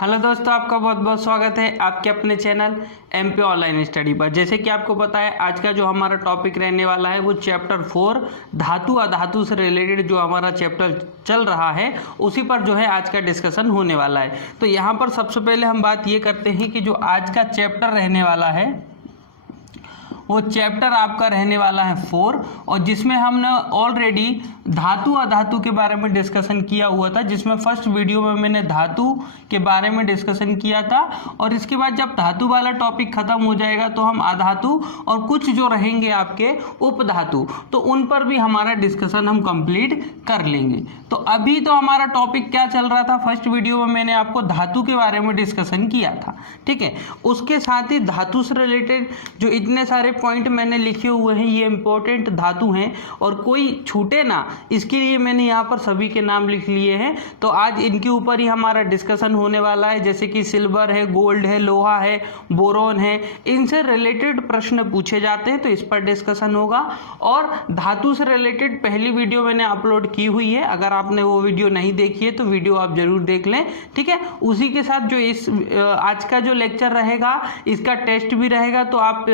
Hello दोस्तों, आपका बहुत बहुत स्वागत है आपके अपने चैनल एमपी ऑनलाइन स्टडी पर। जैसे कि आपको पता है, आज का जो हमारा टॉपिक रहने वाला है वो चैप्टर 4 धातु अधातु से रिलेटेड जो हमारा चैप्टर चल रहा है उसी पर जो है आज का डिस्कशन होने वाला है। तो यहाँ पर सबसे पहले हम बात ये करते हैं कि जो आज का चैप्टर रहने वाला है वो चैप्टर आपका रहने वाला है 4, और जिसमें हमने ऑलरेडी धातु अधातु के बारे में डिस्कशन किया हुआ था, जिसमें फर्स्ट वीडियो में मैंने धातु के बारे में डिस्कशन किया था। और इसके बाद जब धातु वाला टॉपिक खत्म हो जाएगा तो हम अधातु और कुछ जो रहेंगे आपके उपधातु, तो उन पर भी हमारा डिस्कशन हम कंप्लीट कर लेंगे। तो अभी तो हमारा टॉपिक क्या चल रहा था, फर्स्ट वीडियो में मैंने आपको धातु के बारे में डिस्कशन किया था, ठीक है। उसके साथ ही धातु से रिलेटेड जो इतने सारे पॉइंट मैंने लिखे हुए हैं ये इंपॉर्टेंट धातु हैं और कोई छूटे ना, इसके लिए मैंने यहाँ पर सभी के नाम लिख लिए हैं। तो आज इनके ऊपर ही हमारा डिस्कशन होने वाला है, जैसे कि सिल्वर है, गोल्ड है, लोहा है, बोरोन है, इनसे रिलेटेड प्रश्न पूछे जाते हैं तो इस पर डिस्कशन होगा। और धातु से रिलेटेड पहली वीडियो मैंने अपलोड की हुई है, अगर आपने वो वीडियो नहीं देखी है तो वीडियो आप जरूर देख लें, ठीक है। उसी के साथ जो इस आज का जो लेक्चर रहेगा इसका टेस्ट भी रहेगा, तो आप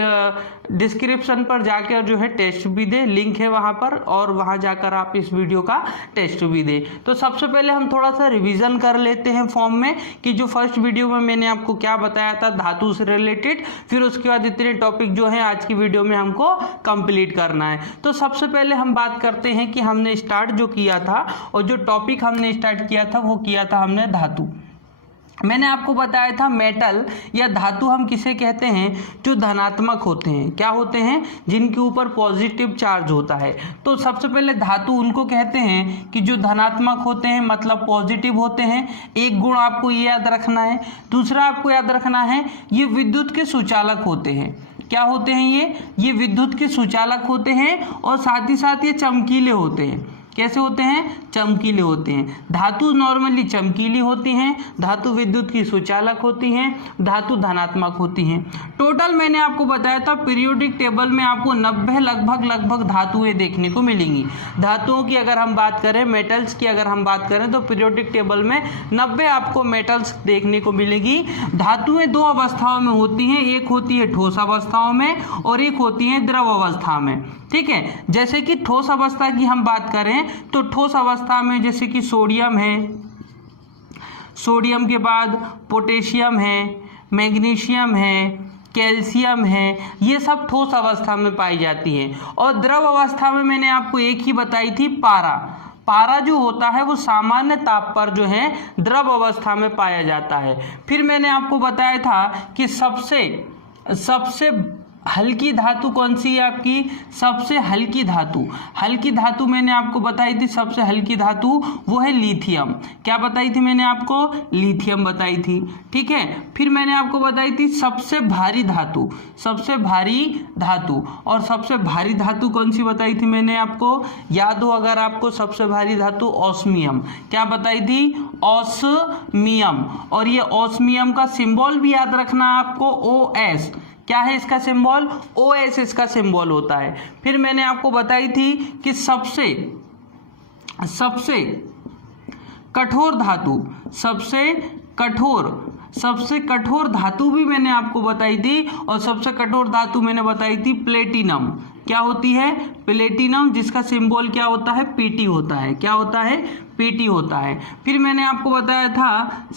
डिस्क्रिप्शन पर जाकर जो है टेस्ट भी दें, लिंक है वहां पर, और वहां जाकर आप इस वीडियो का टेस्ट भी दें। तो सबसे पहले हम थोड़ा सा रिवीजन कर लेते हैं फॉर्म में कि जो फर्स्ट वीडियो में मैंने आपको क्या बताया था धातु से रिलेटेड, फिर उसके बाद इतने टॉपिक जो है आज की वीडियो में हमको कंप्लीट करना है। तो सबसे पहले हम बात करते हैं कि हमने स्टार्ट जो किया था और जो टॉपिक हमने स्टार्ट किया था वो किया था हमने धातु। मैंने आपको बताया था मेटल या धातु हम किसे कहते हैं, जो धनात्मक होते हैं, क्या होते हैं, जिनके ऊपर पॉजिटिव चार्ज होता है। तो सबसे पहले धातु उनको कहते हैं कि जो धनात्मक होते हैं, मतलब पॉजिटिव होते हैं। एक गुण आपको ये याद रखना है। दूसरा आपको याद रखना है ये विद्युत के सुचालक होते हैं। क्या होते हैं ये विद्युत के सुचालक होते हैं, और साथ ही साथ ये चमकीले होते हैं। कैसे होते हैं, चमकीले होते हैं। धातु नॉर्मली चमकीली होती हैं, धातु विद्युत की सुचालक होती हैं, धातु धनात्मक होती हैं। टोटल मैंने आपको बताया था पीरियोडिक टेबल में आपको 90 लगभग धातुएं देखने को मिलेंगी। धातुओं की अगर हम बात करें, मेटल्स की अगर हम बात करें तो पीरियोडिक टेबल में 90 आपको मेटल्स देखने को मिलेगी। धातुएं दो अवस्थाओं में होती हैं, एक होती है ठोस अवस्थाओं में और एक होती है द्रव अवस्था में, ठीक है। जैसे कि ठोस अवस्था की हम बात करें तो ठोस अवस्था में जैसे कि सोडियम है, सोडियम के बाद पोटेशियम है, मैग्नीशियम है, कैल्शियम है, ये सब ठोस अवस्था में पाई जाती हैं। और द्रव अवस्था में मैंने आपको एक ही बताई थी, पारा। पारा जो होता है वो सामान्य ताप पर जो है द्रव अवस्था में पाया जाता है। फिर मैंने आपको बताया था कि सबसे हल्की धातु कौन सी है आपकी, सबसे हल्की धातु मैंने आपको बताई थी, सबसे हल्की धातु वो है लिथियम। क्या बताई थी मैंने आपको, लिथियम बताई थी, ठीक है। फिर मैंने आपको बताई थी सबसे भारी धातु, और सबसे भारी धातु कौन सी बताई थी मैंने आपको, याद हो अगर आपको, सबसे भारी धातु ऑस्मियम। क्या बताई थी, ऑस्मियम। और ये ऑस्मियम का सिंबल भी याद रखना आपको, OS। क्या है इसका सिंबल, OS इसका सिंबल होता है। फिर मैंने आपको बताई थी कि सबसे कठोर धातु भी मैंने आपको बताई थी, और सबसे कठोर धातु मैंने बताई थी प्लेटिनम। क्या होती है, प्लेटिनम, जिसका सिंबल क्या होता है, PT होता है। क्या होता है, PT होता है। फिर मैंने आपको बताया था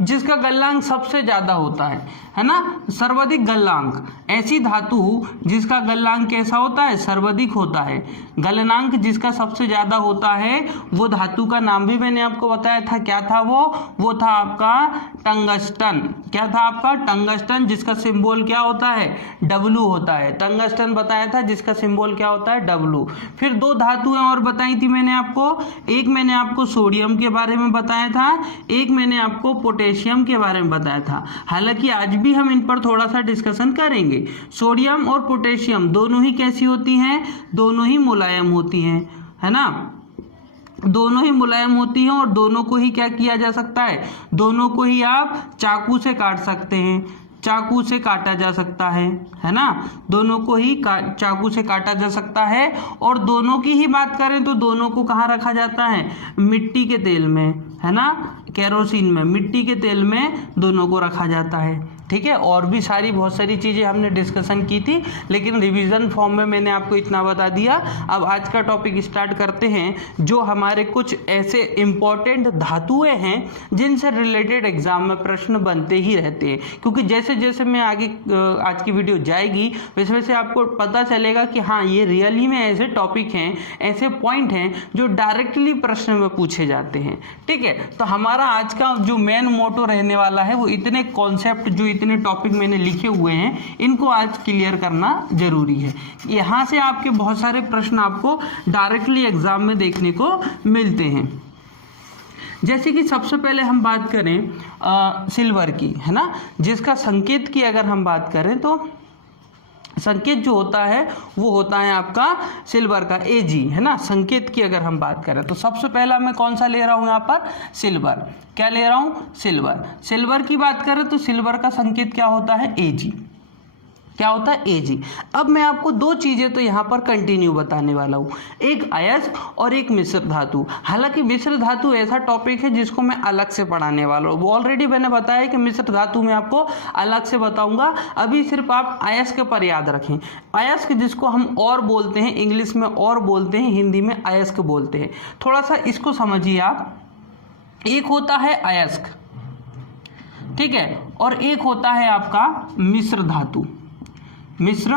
जिसका गलनांक सबसे ज्यादा होता है ना, सर्वाधिक गलनांक। ऐसी धातु जिसका गलनांक कैसा होता है, सर्वाधिक होता है। गलनांक जिसका सबसे ज्यादा होता है वो धातु का नाम भी मैंने आपको बताया था। क्या था वो था आपका टंगस्टन। क्या था आपका, टंगस्टन, जिसका सिंबल क्या होता है, W होता है। टंगस्टन बताया था जिसका सिंबल क्या होता है, W। फिर दो धातुएं और बताई थी मैंने आपको, एक मैंने आपको सोडियम के बारे में बताया था, एक मैंने आपको पोटेशियम के बारे में बताया था। हालांकि आज भी हम इन पर थोड़ा सा डिस्कशन करेंगे। सोडियम और पोटेशियम दोनों ही कैसी होती हैं, दोनों ही मुलायम होती हैं, है ना। दोनों ही मुलायम होती हैं और दोनों को ही क्या किया जा सकता है, दोनों को ही आप चाकू से काट सकते हैं। चाकू से काटा जा सकता है ना, दोनों को ही चाकू से काटा जा सकता है। और दोनों की ही बात करें तो दोनों को कहाँ रखा जाता है, मिट्टी के तेल में, है ना, केरोसिन में, मिट्टी के तेल में दोनों को रखा जाता है। ठीक है, और भी बहुत सारी चीज़ें हमने डिस्कशन की थी, लेकिन रिवीजन फॉर्म में मैंने आपको इतना बता दिया। अब आज का टॉपिक स्टार्ट करते हैं। जो हमारे कुछ ऐसे इंपॉर्टेंट धातुएं हैं जिनसे रिलेटेड एग्जाम में प्रश्न बनते ही रहते हैं, क्योंकि जैसे जैसे मैं आगे आज की वीडियो जाएगी वैसे वैसे आपको पता चलेगा कि हाँ, ये रियली में ऐसे टॉपिक हैं, ऐसे पॉइंट हैं जो डायरेक्टली प्रश्न में पूछे जाते हैं। ठीक है, तो हमारा आज का जो मेन मोटो रहने वाला है वो इतने कॉन्सेप्ट, जो इतने टॉपिक मैंने लिखे हुए हैं, इनको आज क्लियर करना जरूरी है। यहाँ से आपके बहुत सारे प्रश्न आपको डायरेक्टली एग्जाम में देखने को मिलते हैं। जैसे कि सबसे पहले हम बात करें सिल्वर की, है ना, जिसका संकेत की अगर हम बात करें तो संकेत जो होता है वो होता है आपका सिल्वर का Ag, है ना। संकेत की अगर हम बात करें तो सबसे पहला मैं कौन सा ले रहा हूं यहाँ पर, सिल्वर। क्या ले रहा हूं, सिल्वर। सिल्वर की बात करें तो सिल्वर का संकेत क्या होता है, Ag। क्या होता है, Ag। अब मैं आपको दो चीजें तो यहाँ पर कंटिन्यू बताने वाला हूँ, एक अयस्क और एक मिश्र धातु। हालांकि मिश्र धातु ऐसा टॉपिक है जिसको मैं अलग से पढ़ाने वाला हूँ। ऑलरेडी मैंने बताया कि मिश्र धातु में आपको अलग से बताऊंगा। अभी सिर्फ आप अयस्क पर याद रखें। अयस्क जिसको हम और बोलते हैं, इंग्लिश में और बोलते हैं, हिंदी में अयस्क बोलते हैं। थोड़ा सा इसको समझिए आप। एक होता है अयस्क, ठीक है, और एक होता है आपका मिश्र धातु। मिश्र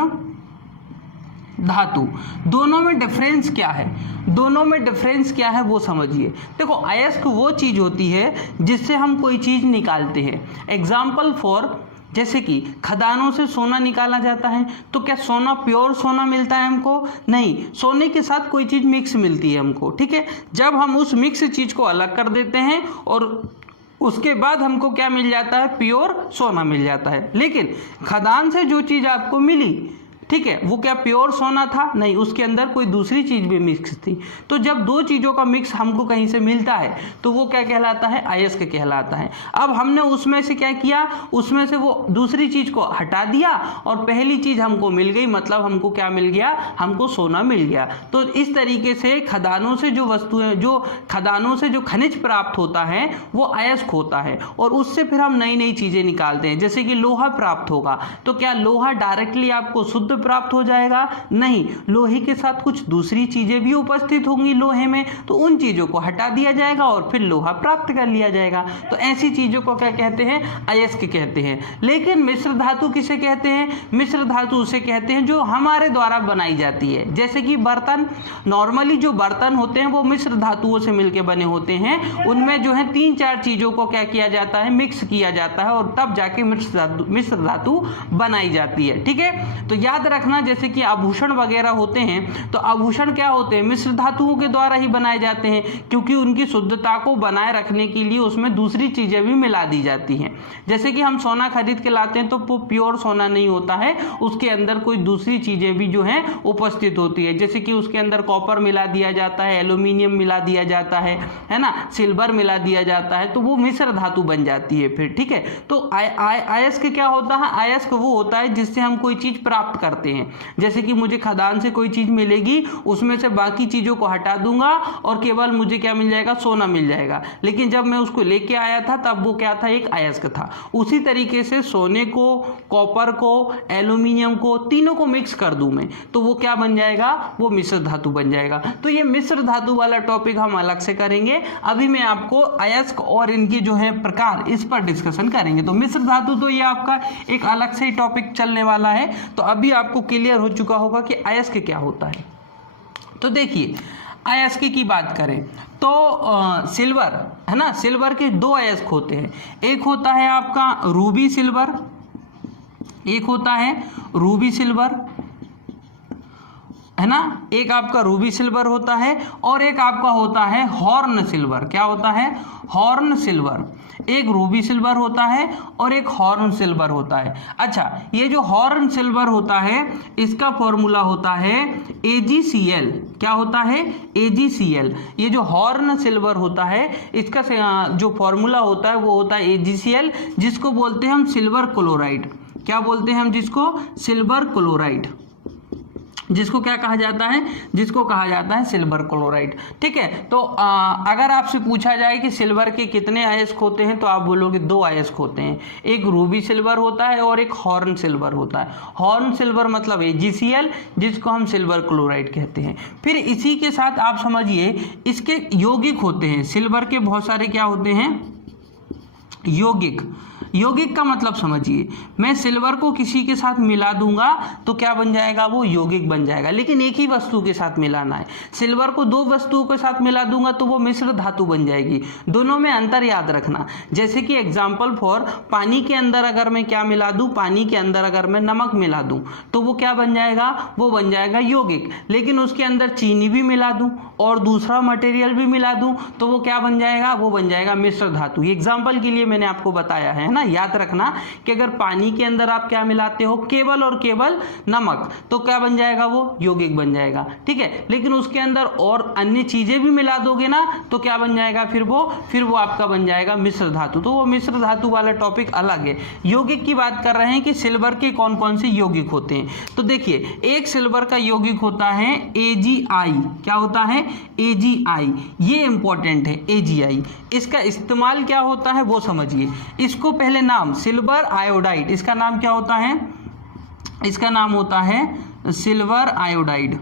धातु, दोनों में डिफरेंस क्या है, दोनों में डिफरेंस क्या है वो समझिए। देखो, अयस्क वो चीज होती है जिससे हम कोई चीज निकालते हैं। एग्जाम्पल फॉर, जैसे कि खदानों से सोना निकाला जाता है, तो क्या सोना प्योर सोना मिलता है हमको, नहीं, सोने के साथ कोई चीज मिक्स मिलती है हमको। ठीक है, जब हम उस मिक्स चीज को अलग कर देते हैं और उसके बाद हमको क्या मिल जाता है, प्योर सोना मिल जाता है। लेकिन खदान से जो चीज आपको मिली, ठीक है, वो क्या प्योर सोना था, नहीं, उसके अंदर कोई दूसरी चीज भी मिक्स थी। तो जब दो चीजों का मिक्स हमको कहीं से मिलता है तो वो क्या कहलाता है, अयस्क कहलाता है। अब हमने उसमें से क्या किया, उसमें से वो दूसरी चीज को हटा दिया और पहली चीज हमको मिल गई, मतलब हमको क्या मिल गया, हमको सोना मिल गया। तो इस तरीके से खदानों से जो वस्तुएं, जो खदानों से जो खनिज प्राप्त होता है वो अयस्क होता है, और उससे फिर हम नई नई चीजें निकालते हैं। जैसे कि लोहा प्राप्त होगा, तो क्या लोहा डायरेक्टली आपको शुद्ध प्राप्त हो जाएगा, नहीं, लोहे के साथ कुछ दूसरी चीजें भी उपस्थित होंगी लोहे में, तो उन चीजों को हटा दिया जाएगा और फिर लोहा प्राप्त कर लिया जाएगा। तो ऐसी चीजों को क्या कहते हैं, अयस्क कहते हैं। लेकिन मिश्र धातु किसे कहते हैं, मिश्र धातु उसे कहते हैं जो हमारे द्वारा बनाई जाती है। जैसे कि बर्तन, नॉर्मली जो बर्तन होते हैं वो मिश्र धातुओं से मिलकर बने होते हैं। उनमें जो है 3-4 चीजों को क्या किया जाता है, मिक्स किया जाता है, और तब जाके मिश्र धातु बनाई जाती है। ठीक है, तो याद रखना, जैसे कि आभूषण वगैरह होते हैं, तो आभूषण क्या होते हैं, मिश्र धातुओं के द्वारा ही बनाए जाते हैं, क्योंकि उनकी शुद्धता को बनाए रखने के लिए उसमें दूसरी चीजें भी मिला दी जाती हैं। जैसे कि हम सोना खरीद के लाते हैं तो वो प्योर सोना नहीं होता है, उसके अंदर कोई दूसरी चीजें भी जो है उपस्थित होती है। जैसे कि उसके अंदर कॉपर मिला दिया जाता है, एल्यूमिनियम मिला दिया जाता है ना, सिल्वर मिला दिया जाता है, तो वो मिश्र धातु बन जाती है फिर। ठीक है, तो अयस्क क्या होता है, अयस्क वो होता है जिससे हम कोई चीज प्राप्त करते हैं। जैसे कि मुझे खदान से कोई चीज मिलेगी, उसमें से बाकी चीजों को हटा दूंगा और केवल मुझे क्या मिल जाएगा, सोना मिल जाएगा। लेकिन जब मैं उसको लेके आया था तब वो क्या था, एक अयस्क था। उसी तरीके से सोने को, कॉपर को, एल्यूमिनियम को, तीनों को मिक्स कर दूं मैं, तो वो क्या बन जाएगा, वो मिश्र धातु बन जाएगा। तो ये मिश्र धातु वाला टॉपिक हम अलग से करेंगे। अभी मैं आपको अयस्क और इनके जो है प्रकार, इस पर डिस्कशन करेंगे। तो मिश्र धातु तो ये आपका एक अलग से ही टॉपिक चलने वाला है। तो अभी आपको क्लियर हो चुका होगा कि अयस्क क्या होता है। तो देखिए, अयस्क की बात करें तो सिल्वर, है ना, सिल्वर के दो अयस्क होते हैं। एक होता है आपका रूबी सिल्वर, एक होता है रूबी सिल्वर, है ना, एक आपका रूबी सिल्वर होता है, और एक आपका होता है हॉर्न सिल्वर। क्या होता है, हॉर्न सिल्वर। एक रूबी सिल्वर होता है और एक हॉर्न सिल्वर होता है। अच्छा, ये जो हॉर्न सिल्वर होता है इसका फॉर्मूला होता है AgCl। क्या होता है, AgCl। ये जो हॉर्न सिल्वर होता है इसका जो फॉर्मूला होता है वो होता है AgCl, जिसको बोलते हैं हम सिल्वर क्लोराइड। क्या बोलते हैं हम जिसको? सिल्वर क्लोराइड, जिसको क्या कहा जाता है? जिसको कहा जाता है सिल्वर क्लोराइड। ठीक है, तो अगर आपसे पूछा जाए कि सिल्वर के कितने अयस्क होते हैं तो आप बोलोगे 2 अयस्क होते हैं, एक रूबी सिल्वर होता है और एक हॉर्न सिल्वर होता है। हॉर्न सिल्वर मतलब AgCl, जिसको हम सिल्वर क्लोराइड कहते हैं। फिर इसी के साथ आप समझिए इसके यौगिक होते हैं, सिल्वर के बहुत सारे क्या होते हैं? यौगिक। यौगिक का मतलब समझिए, मैं सिल्वर को किसी के साथ मिला दूंगा तो क्या बन जाएगा? वो यौगिक बन जाएगा, लेकिन एक ही वस्तु के साथ मिलाना है। सिल्वर को 2 वस्तुओं के साथ मिला दूंगा तो वो मिश्र धातु बन जाएगी। दोनों में अंतर याद रखना। जैसे कि एग्जाम्पल फॉर, पानी के अंदर अगर मैं क्या मिला दूं? पानी के अंदर अगर मैं नमक मिला दूं तो वो क्या बन जाएगा? वो बन जाएगा यौगिक। लेकिन उसके अंदर चीनी भी मिला दूं और दूसरा मटेरियल भी मिला दूं तो वो क्या बन जाएगा? वो बन जाएगा मिश्र धातु। एग्जाम्पल के लिए मैंने आपको बताया है ना, याद रखना कि अगर पानी के अंदर आप क्या मिलाते हो? केवल और केवल नमक, तो क्या बन जाएगा? वो यौगिक बन जाएगा। ठीक है, लेकिन उसके अंदर और अन्य चीजें भी मिला दोगे ना तो क्या बन जाएगा? फिर वो आपका बन जाएगा मिश्र धातु। तो वो मिश्र धातु वाला टॉपिक अलग है। यौगिक की बात कर रहे हैं कि सिल्वर के कौन कौन से यौगिक होते हैं। तो देखिए, एक सिल्वर का यौगिक होता है AgI। क्या होता है? AgI। ये इंपॉर्टेंट है AgI। इसका इस्तेमाल क्या होता है वो समझिए। इसको पहले नाम सिल्वर आयोडाइड, इसका नाम क्या होता है? इसका नाम होता है सिल्वर आयोडाइड।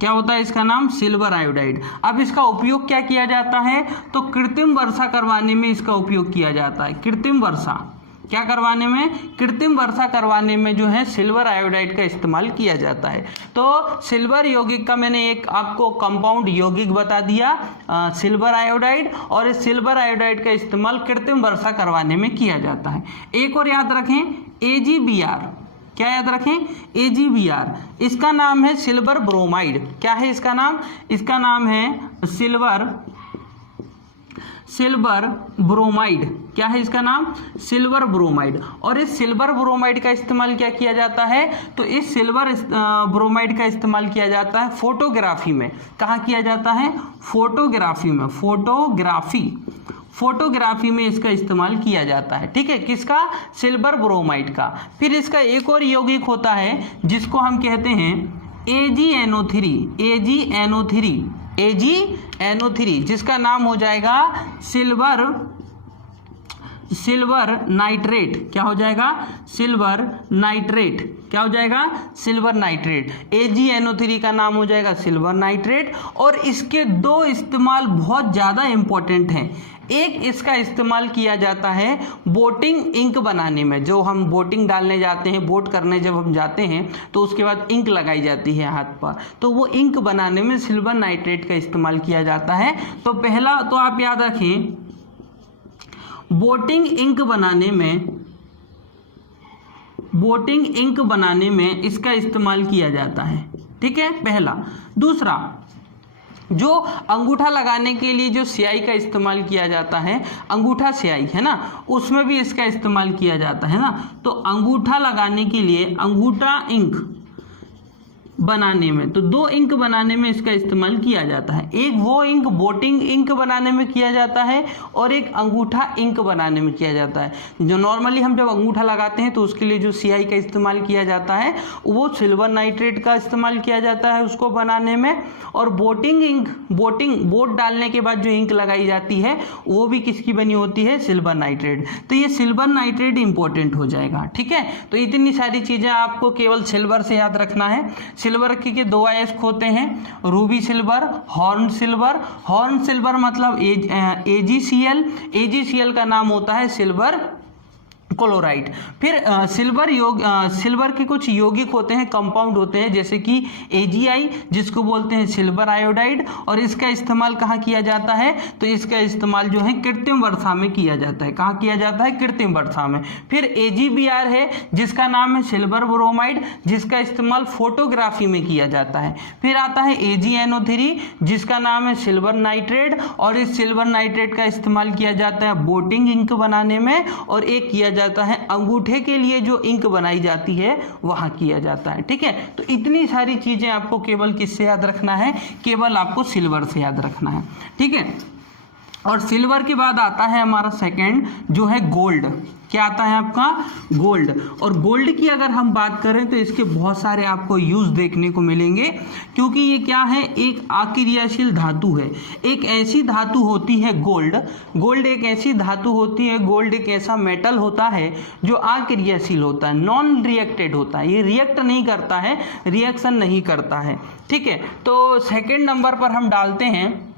क्या होता है इसका नाम? Silver iodide. अब इसका उपयोग क्या किया जाता है? तो कृत्रिम वर्षा करवाने में इसका उपयोग किया जाता है। कृत्रिम वर्षा क्या करवाने में? कृत्रिम वर्षा करवाने में जो है सिल्वर आयोडाइड का इस्तेमाल किया जाता है। तो सिल्वर यौगिक का मैंने एक आपको कंपाउंड यौगिक बता दिया, सिल्वर आयोडाइड, और इस सिल्वर आयोडाइड का इस्तेमाल कृत्रिम वर्षा करवाने में किया जाता है। एक और याद रखें, AgBr। क्या याद रखें? AgBr। इसका नाम है सिल्वर ब्रोमाइड। क्या है इसका नाम? इसका नाम है सिल्वर ब्रोमाइड। क्या है इसका नाम? Silver bromide. और इस सिल्वर ब्रोमाइड का इस्तेमाल क्या किया जाता है? तो इस सिल्वर ब्रोमाइड का इस्तेमाल किया जाता है फोटोग्राफी में। कहाँ किया जाता है? फोटोग्राफी में। फोटोग्राफी में इसका इस्तेमाल किया जाता है। ठीक है, किसका? सिल्वर ब्रोमाइड का। फिर इसका एक और यौगिक होता है जिसको हम कहते हैं AgNO3, जिसका नाम हो जाएगा सिल्वर नाइट्रेट। क्या हो जाएगा? Silver nitrate. क्या हो जाएगा? Silver nitrate. AgNO3 का नाम हो जाएगा सिल्वर नाइट्रेट। और इसके 2 इस्तेमाल बहुत ज़्यादा इंपॉर्टेंट हैं। एक इसका इस्तेमाल किया जाता है बोटिंग इंक बनाने में। जो हम बोटिंग डालने जाते हैं, बोट करने जब हम जाते हैं तो उसके बाद इंक लगाई जाती है हाथ पर, तो वो इंक बनाने में सिल्वर नाइट्रेट का इस्तेमाल किया जाता है। तो पहला तो आप याद रखें, बोटिंग इंक बनाने में इसका इस्तेमाल किया जाता है। ठीक है, पहला। दूसरा, जो अंगूठा लगाने के लिए जो स्याही का इस्तेमाल किया जाता है, अंगूठा स्याही है ना, उसमें भी इसका इस्तेमाल किया जाता है ना। तो अंगूठा लगाने के लिए अंगूठा इंक बनाने में, तो 2 इंक बनाने में इसका इस्तेमाल किया जाता है। एक वो इंक बोटिंग इंक बनाने में किया जाता है और एक अंगूठा इंक बनाने में किया जाता है। जो नॉर्मली हम जब अंगूठा लगाते हैं तो उसके लिए जो स्याही का इस्तेमाल किया जाता है वो सिल्वर नाइट्रेट का इस्तेमाल किया जाता है उसको बनाने में। और बोट डालने के बाद जो इंक लगाई जाती है वो भी किसकी बनी होती है? Silver nitrate. तो ये सिल्वर नाइट्रेट इंपॉर्टेंट हो जाएगा। ठीक है, तो इतनी सारी चीज़ें आपको केवल सिल्वर से याद रखना है। सिल्वर के 2 अयस्क होते हैं, रूबी सिल्वर, हॉर्न सिल्वर मतलब AgCl का नाम होता है सिल्वर क्लोराइड। फिर सिल्वर के कुछ यौगिक होते हैं, कंपाउंड होते हैं, जैसे कि AgI जिसको बोलते हैं सिल्वर आयोडाइड। और इसका इस्तेमाल कहाँ किया जाता है? तो इसका इस्तेमाल जो है कृत्रिम वर्षा में किया जाता है। कहाँ किया जाता है? कृत्रिम वर्षा में। फिर AgBr है जिसका नाम है सिल्वर ब्रोमाइड, जिसका इस्तेमाल फोटोग्राफी में किया जाता है। फिर आता है AgNO3 जिसका नाम है सिल्वर नाइट्रेट, और इस सिल्वर नाइट्रेट का इस्तेमाल किया जाता है बोटिंग इंक बनाने में, और एक किया जाता है अंगूठे के लिए जो इंक बनाई जाती है वहां किया जाता है। ठीक है, तो इतनी सारी चीजें आपको केवल किससे याद रखना है? केवल आपको सिल्वर से याद रखना है। ठीक है, और सिल्वर के बाद आता है हमारा सेकंड जो है गोल्ड। क्या आता है आपका गोल्ड। और गोल्ड की अगर हम बात करें तो इसके बहुत सारे आपको यूज देखने को मिलेंगे, क्योंकि ये क्या है, एक अक्रियाशील धातु है। एक ऐसी धातु होती है गोल्ड एक ऐसी धातु होती है, गोल्ड एक ऐसा मेटल होता है जो अक्रियाशील होता है, नॉन रिएक्टेड होता है। ये रिएक्ट नहीं करता है, रिएक्शन नहीं करता है, ठीक है। तो सेकेंड नंबर पर हम डालते हैं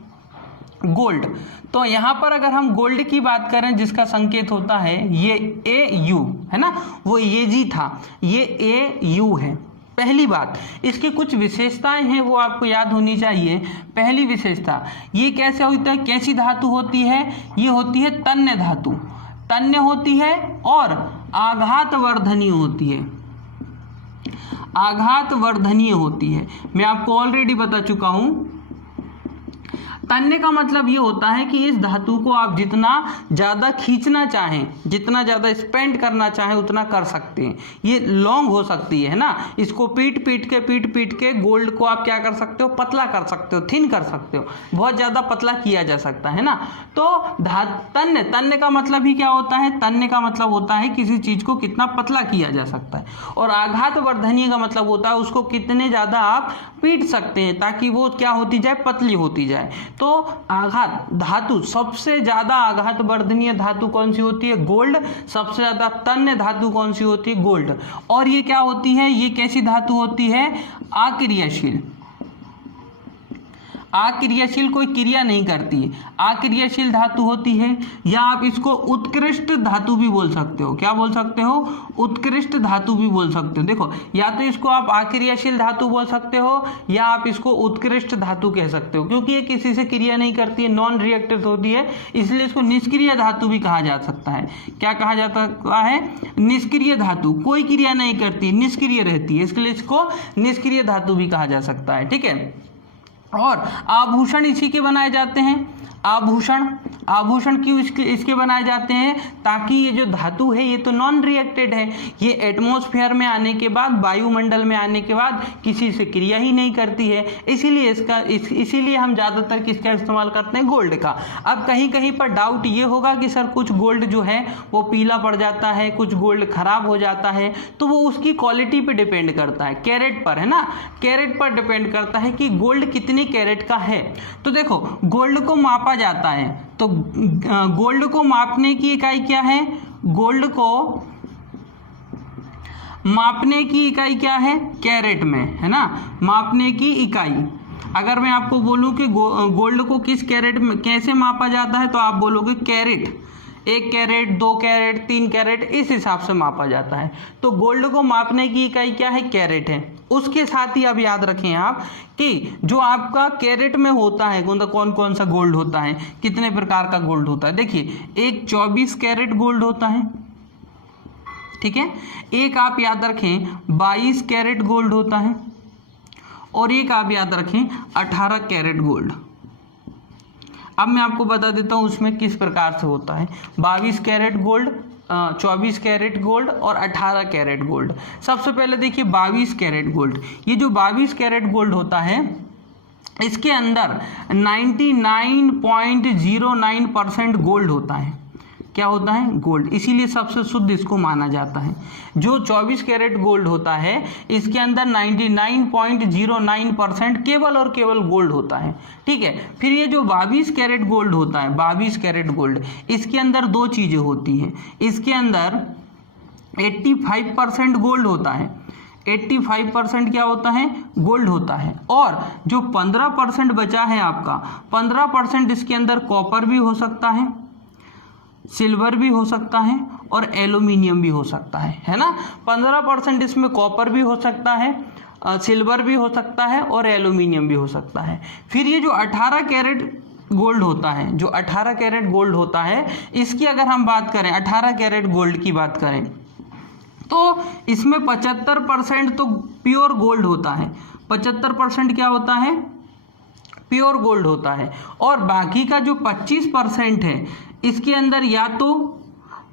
गोल्ड। तो यहाँ पर अगर हम गोल्ड की बात करें जिसका संकेत होता है ये AU है ना, वो Ag था, ये AU है। पहली बात, इसकी कुछ विशेषताएं हैं वो आपको याद होनी चाहिए। पहली विशेषता, ये कैसे होता है, कैसी धातु होती है, ये होती है तन्य धातु, तन्य होती है और आघातवर्धनीय होती है, आघातवर्धनीय होती है। मैं आपको ऑलरेडी बता चुका हूं। तन्य का मतलब ये होता है कि इस धातु को आप जितना ज़्यादा खींचना चाहें, जितना ज़्यादा स्पेंड करना चाहें उतना कर सकते हैं। ये लॉन्ग हो सकती है ना, इसको पीट पीट के गोल्ड को आप क्या कर सकते हो, पतला कर सकते हो, थिन कर सकते हो, बहुत ज़्यादा पतला किया जा सकता है ना। तो तन्य का मतलब ही क्या होता है, तन्य का मतलब होता है किसी चीज़ को कितना पतला किया जा सकता है। और आघातवर्धनीय का मतलब होता है उसको कितने ज़्यादा आप पीट सकते हैं ताकि वो क्या होती जाए, पतली होती जाए। तो आघात धातु, सबसे ज्यादा आघातवर्धनीय धातु कौन सी होती है, गोल्ड। सबसे ज्यादा तन्य धातु कौन सी होती है, गोल्ड। और ये क्या होती है, ये कैसी धातु होती है, अक्रियाशील। अक्रियाशील कोई क्रिया नहीं करती है, अक्रियाशील धातु होती है। या आप इसको उत्कृष्ट धातु भी बोल सकते हो। क्या बोल सकते हो, उत्कृष्ट धातु भी बोल सकते हो। देखो, या तो इसको आप अक्रियाशील धातु बोल सकते हो या आप इसको उत्कृष्ट धातु कह सकते हो, क्योंकि ये किसी से क्रिया नहीं करती है, नॉन रिएक्टिव होती है, इसलिए इसको निष्क्रिय धातु भी कहा जा सकता है। क्या कहा जाता है, निष्क्रिय धातु, कोई क्रिया नहीं करती, निष्क्रिय रहती है, इसलिए इसको निष्क्रिय धातु भी कहा जा सकता है, ठीक है। और आभूषण इसी के बनाए जाते हैं। आभूषण क्यों इसके बनाए जाते हैं, ताकि ये जो धातु है ये तो नॉन रिएक्टेड है, ये एटमॉस्फेयर में आने के बाद, वायुमंडल में आने के बाद किसी से क्रिया ही नहीं करती है, इसीलिए हम ज़्यादातर किसका इस्तेमाल करते हैं, गोल्ड का। अब कहीं कहीं पर डाउट ये होगा कि सर कुछ गोल्ड जो है वो पीला पड़ जाता है, कुछ गोल्ड खराब हो जाता है, तो वो उसकी क्वालिटी पे डिपेंड करता है, कैरेट पर, है ना, कैरेट पर डिपेंड करता है कि गोल्ड कितनी कैरेट का है। तो देखो, गोल्ड को मापा जाता है, तो गोल्ड को मापने की इकाई क्या है, गोल्ड को मापने की इकाई क्या है, कैरेट में, है ना, मापने की इकाई। अगर मैं आपको बोलूं कि गोल्ड को किस कैरेट में कैसे मापा जाता है, तो आप बोलोगे कैरेट, 1 कैरेट, 2 कैरेट, 3 कैरेट, इस हिसाब से मापा जाता है। तो गोल्ड को मापने की इकाई क्या है, कैरेट है। उसके साथ ही अब याद रखें आप कि जो आपका कैरेट में होता है, कौन कौन सा गोल्ड होता है, कितने प्रकार का गोल्ड होता है। देखिए, एक 24 कैरेट गोल्ड होता है, ठीक है, एक आप याद रखें 22 कैरेट गोल्ड होता है, और एक आप याद रखें 18 कैरेट गोल्ड। अब मैं आपको बता देता हूँ उसमें किस प्रकार से होता है। 22 कैरेट गोल्ड, 24 कैरेट गोल्ड और 18 कैरेट गोल्ड। सबसे पहले देखिए 22 कैरेट गोल्ड। ये जो 22 कैरेट गोल्ड होता है, इसके अंदर 99.09% गोल्ड होता है। क्या होता है, गोल्ड, इसीलिए सबसे शुद्ध इसको माना जाता है। जो 24 कैरेट गोल्ड होता है, इसके अंदर 99.09% केवल और केवल गोल्ड होता है, ठीक है। फिर ये जो 22 कैरेट गोल्ड होता है, 22 कैरेट गोल्ड, इसके अंदर दो चीज़ें होती हैं। इसके अंदर 85% गोल्ड होता है, 85% क्या होता है, गोल्ड होता है। और जो 15% बचा है आपका, 15% इसके अंदर कॉपर भी हो सकता है, सिल्वर भी हो सकता है और एल्यूमिनियम भी हो सकता है ना। 15% इसमें कॉपर भी हो सकता है, सिल्वर भी हो सकता है और एल्यूमिनियम भी हो सकता है। फिर ये जो 18 कैरेट गोल्ड होता है, जो 18 कैरेट गोल्ड होता है, इसकी अगर हम बात करें, 18 कैरेट गोल्ड की बात करें, तो इसमें 75% तो प्योर गोल्ड होता है। 75% क्या होता है, प्योर गोल्ड होता है। और बाकी का जो 25% है, इसके अंदर या तो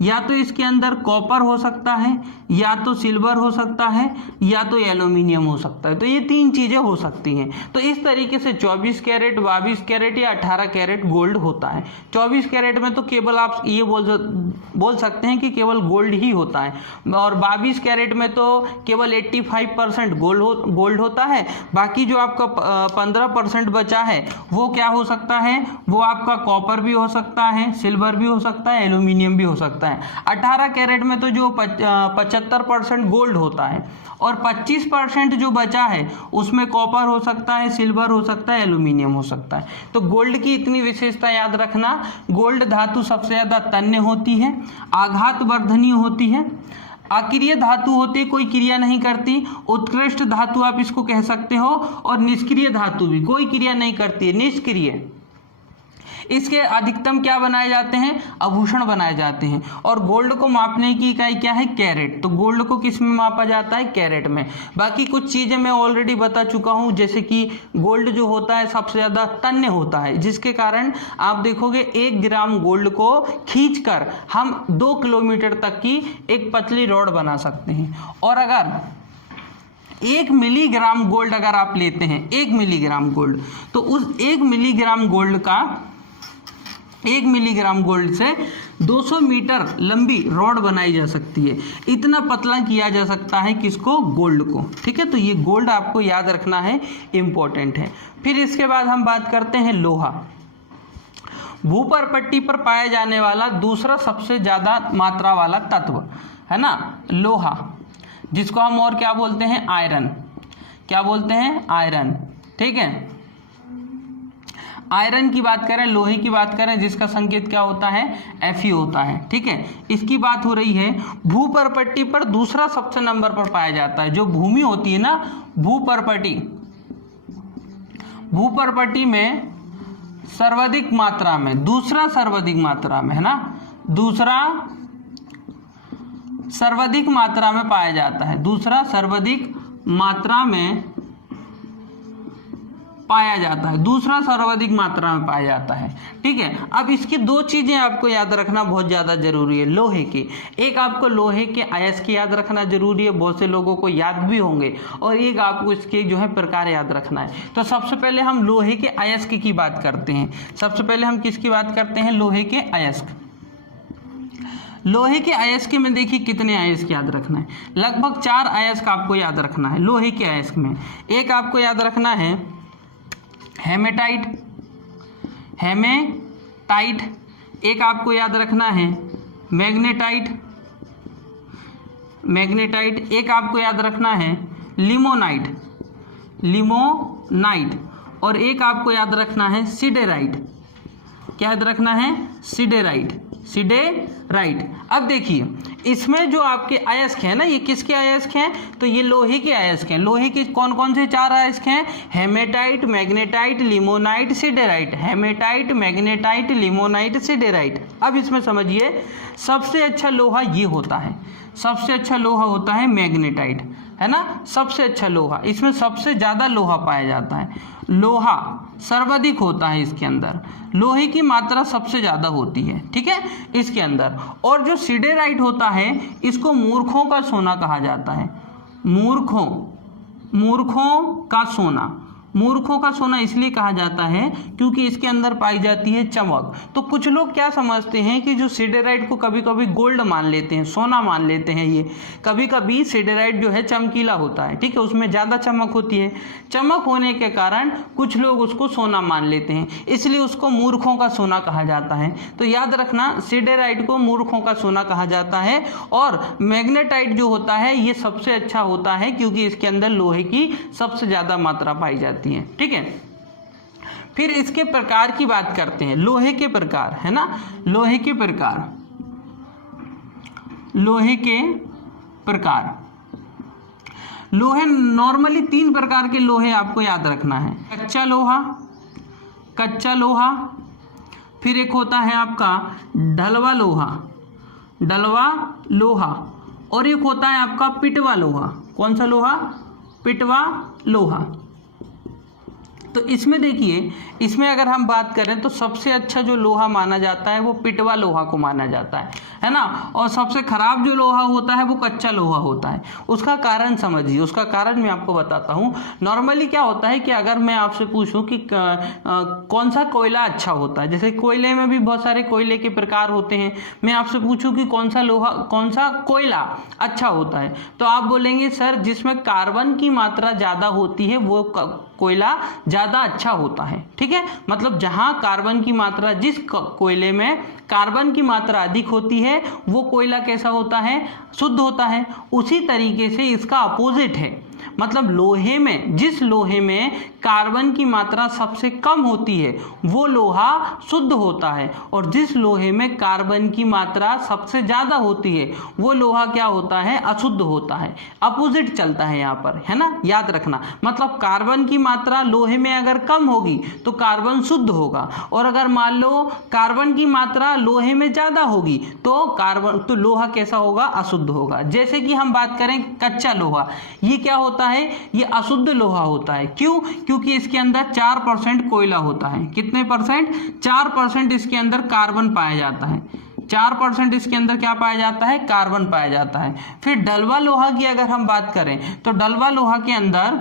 या तो इसके अंदर कॉपर हो सकता है, या तो सिल्वर हो सकता है, या तो एल्यूमिनियम हो सकता है। तो ये 3 चीज़ें हो सकती हैं। तो इस तरीके से 24 कैरेट, 22 कैरेट या 18 कैरेट गोल्ड होता है। 24 कैरेट में तो केवल आप ये बोल सकते हैं कि केवल गोल्ड ही होता है, और 22 कैरेट में तो केवल 85% गोल्ड होता है। बाकी जो आपका 15% बचा है वो क्या हो सकता है, वो आपका कॉपर भी हो सकता है, सिल्वर भी हो सकता है, एल्यूमिनियम भी हो सकता है। 18 कैरेट में तो जो 75% गोल्ड होता है, और 25% जो बचा है उसमें कॉपर हो सकता है, सिल्वर हो सकता है, एल्यूमिनियम हो सकता है। तो गोल्ड की इतनी विशेषता याद रखना, गोल्ड धातु सबसे ज़्यादा तन्य होती है, आघात वर्धनीय होती है, अक्रिय धातु होती, कोई क्रिया नहीं करती, उत्कृष्ट धातु आप इसको कह सकते हो, और निष्क्रिय धातु भी कोई क्रिया नहीं करती है, निष्क्रिय। इसके अधिकतम क्या बनाए जाते हैं, आभूषण बनाए जाते हैं। और गोल्ड को मापने की इकाई क्या है, कैरेट। तो गोल्ड को किस में मापा जाता है, कैरेट में। बाकी कुछ चीज़ें मैं ऑलरेडी बता चुका हूं, जैसे कि गोल्ड जो होता है सबसे ज़्यादा तन्य होता है, जिसके कारण आप देखोगे 1 ग्राम गोल्ड को खींचकर हम 2 किलोमीटर तक की एक पतली रॉड बना सकते हैं। और अगर 1 मिलीग्राम गोल्ड अगर आप लेते हैं, 1 मिलीग्राम गोल्ड, तो उस 1 मिलीग्राम गोल्ड का 1 मिलीग्राम गोल्ड से 200 मीटर लंबी रॉड बनाई जा सकती है। इतना पतला किया जा सकता है किसको, गोल्ड को। ठीक है, तो ये गोल्ड आपको याद रखना है, इंपॉर्टेंट है। फिर इसके बाद हम बात करते हैं लोहा। भूपर पट्टी पर पाया जाने वाला दूसरा सबसे ज़्यादा मात्रा वाला तत्व है ना, लोहा, जिसको हम और क्या बोलते हैं, आयरन। क्या बोलते हैं, आयरन। ठीक है, आयरन की बात करें, लोहे की बात करें, जिसका संकेत क्या होता है, Fe होता है। ठीक है, इसकी बात हो रही है। भूपर्पट्टी पर दूसरा सबसे नंबर पर पाया जाता है। जो भूमि होती है ना, भूपर्पट्टी में सर्वाधिक मात्रा में, दूसरा सर्वाधिक मात्रा में, है ना, दूसरा सर्वाधिक मात्रा में पाया जाता है, दूसरा सर्वाधिक मात्रा में पाया जाता है, दूसरा सर्वाधिक मात्रा में पाया जाता है। ठीक है, अब इसकी 2 चीज़ें आपको याद रखना बहुत ज़्यादा जरूरी है लोहे की। एक आपको लोहे के अयस्क याद रखना जरूरी है, बहुत से लोगों को याद भी होंगे, और एक आपको इसके जो है प्रकार याद रखना है। तो सबसे पहले हम लोहे के अयस्क की बात करते हैं। सबसे पहले हम किसकी बात करते हैं, लोहे के अयस्क। लोहे के अयस्क में देखिए कितने अयस्क याद रखना है, लगभग 4 अयस्क आपको याद रखना है लोहे के अयस्क में। एक आपको याद रखना है हेमेटाइट, एक आपको याद रखना है मैग्नेटाइट, एक आपको याद रखना है लिमोनाइट, और एक आपको याद रखना है सिडेराइट। क्या याद रखना है, सिडेराइट। अब देखिए इसमें जो आपके अयस्क हैं ना, ये किसके अयस्क हैं, तो ये लोहे के अयस्क हैं। लोहे के कौन कौन से 4 अयस्क हैं, hematite, magnetite, limonite, siderite. Hematite, magnetite, limonite, siderite. अब इसमें समझिए सबसे अच्छा लोहा ये होता है, सबसे अच्छा लोहा होता है मैग्नेटाइट, है ना, सबसे अच्छा लोहा। इसमें सबसे ज़्यादा लोहा पाया जाता है, लोहा सर्वाधिक होता है इसके अंदर, लोहे की मात्रा सबसे ज़्यादा होती है। ठीक है, इसके अंदर। और जो सिडेराइट होता है, इसको मूर्खों का सोना कहा जाता है। मूर्खों का सोना इसलिए कहा जाता है क्योंकि इसके अंदर पाई जाती है चमक। तो कुछ लोग क्या समझते हैं कि जो सिडेराइट को कभी कभी गोल्ड मान लेते हैं, सोना मान लेते हैं। ये कभी कभी सिडेराइट जो है चमकीला होता है, ठीक है, उसमें ज़्यादा चमक होती है। चमक होने के कारण कुछ लोग उसको सोना मान लेते हैं, इसलिए उसको मूर्खों का सोना कहा जाता है। तो याद रखना, सिडेराइट को मूर्खों का सोना कहा जाता है। और मैग्नेटाइट जो होता है ये सबसे अच्छा होता है क्योंकि इसके अंदर लोहे की सबसे ज़्यादा मात्रा पाई जाती है। ठीक है, फिर इसके प्रकार की बात करते हैं, लोहे के प्रकार, है ना, लोहे के प्रकार। लोहे नॉर्मली 3 प्रकार के लोहे आपको याद रखना है, कच्चा लोहा, फिर एक होता है आपका ढलवा लोहा, और एक होता है आपका पिटवा लोहा। कौन सा लोहा, पिटवा लोहा। तो इसमें देखिए, इसमें अगर हम बात करें तो सबसे अच्छा जो लोहा माना जाता है वो पिटवा लोहा को माना जाता है ना। और सबसे खराब जो लोहा होता है वो कच्चा लोहा होता है। उसका कारण समझिए, उसका कारण मैं आपको बताता हूँ। नॉर्मली क्या होता है कि अगर मैं आपसे पूछूं कि कौन सा कोयला अच्छा होता है, जैसे कोयले में भी बहुत सारे कोयले के प्रकार होते हैं, मैं आपसे पूछूं कि कौन सा लोहा, कौन सा कोयला अच्छा होता है, तो आप बोलेंगे सर जिसमें कार्बन की मात्रा ज़्यादा होती है वो कोयला ज़्यादा अच्छा होता है। ठीक है, मतलब जहां कार्बन की मात्रा, जिस कोयले में कार्बन की मात्रा अधिक होती है वो कोयला कैसा होता है, शुद्ध होता है। उसी तरीके से इसका अपोजिट है, मतलब लोहे में, जिस लोहे में कार्बन की मात्रा सबसे कम होती है वो लोहा शुद्ध होता है, और जिस लोहे में कार्बन की मात्रा सबसे ज़्यादा होती है वो लोहा क्या होता है, अशुद्ध होता है। अपोजिट चलता है यहाँ पर, है ना, याद रखना। मतलब कार्बन की मात्रा लोहे में अगर कम होगी तो कार्बन शुद्ध होगा, और अगर मान लो कार्बन की मात्रा लोहे में ज़्यादा होगी तो लोहा कैसा होगा, अशुद्ध होगा। जैसे कि हम बात करें कच्चा लोहा, ये क्या होता है, ये अशुद्ध लोहा होता है। क्यों? क्योंकि इसके अंदर 4% कोयला होता है। कितने परसेंट? 4% इसके अंदर कार्बन पाया जाता है। 4% इसके अंदर क्या पाया जाता है, कार्बन पाया जाता है। फिर डलवा लोहा की अगर हम बात करें तो डलवा लोहा के अंदर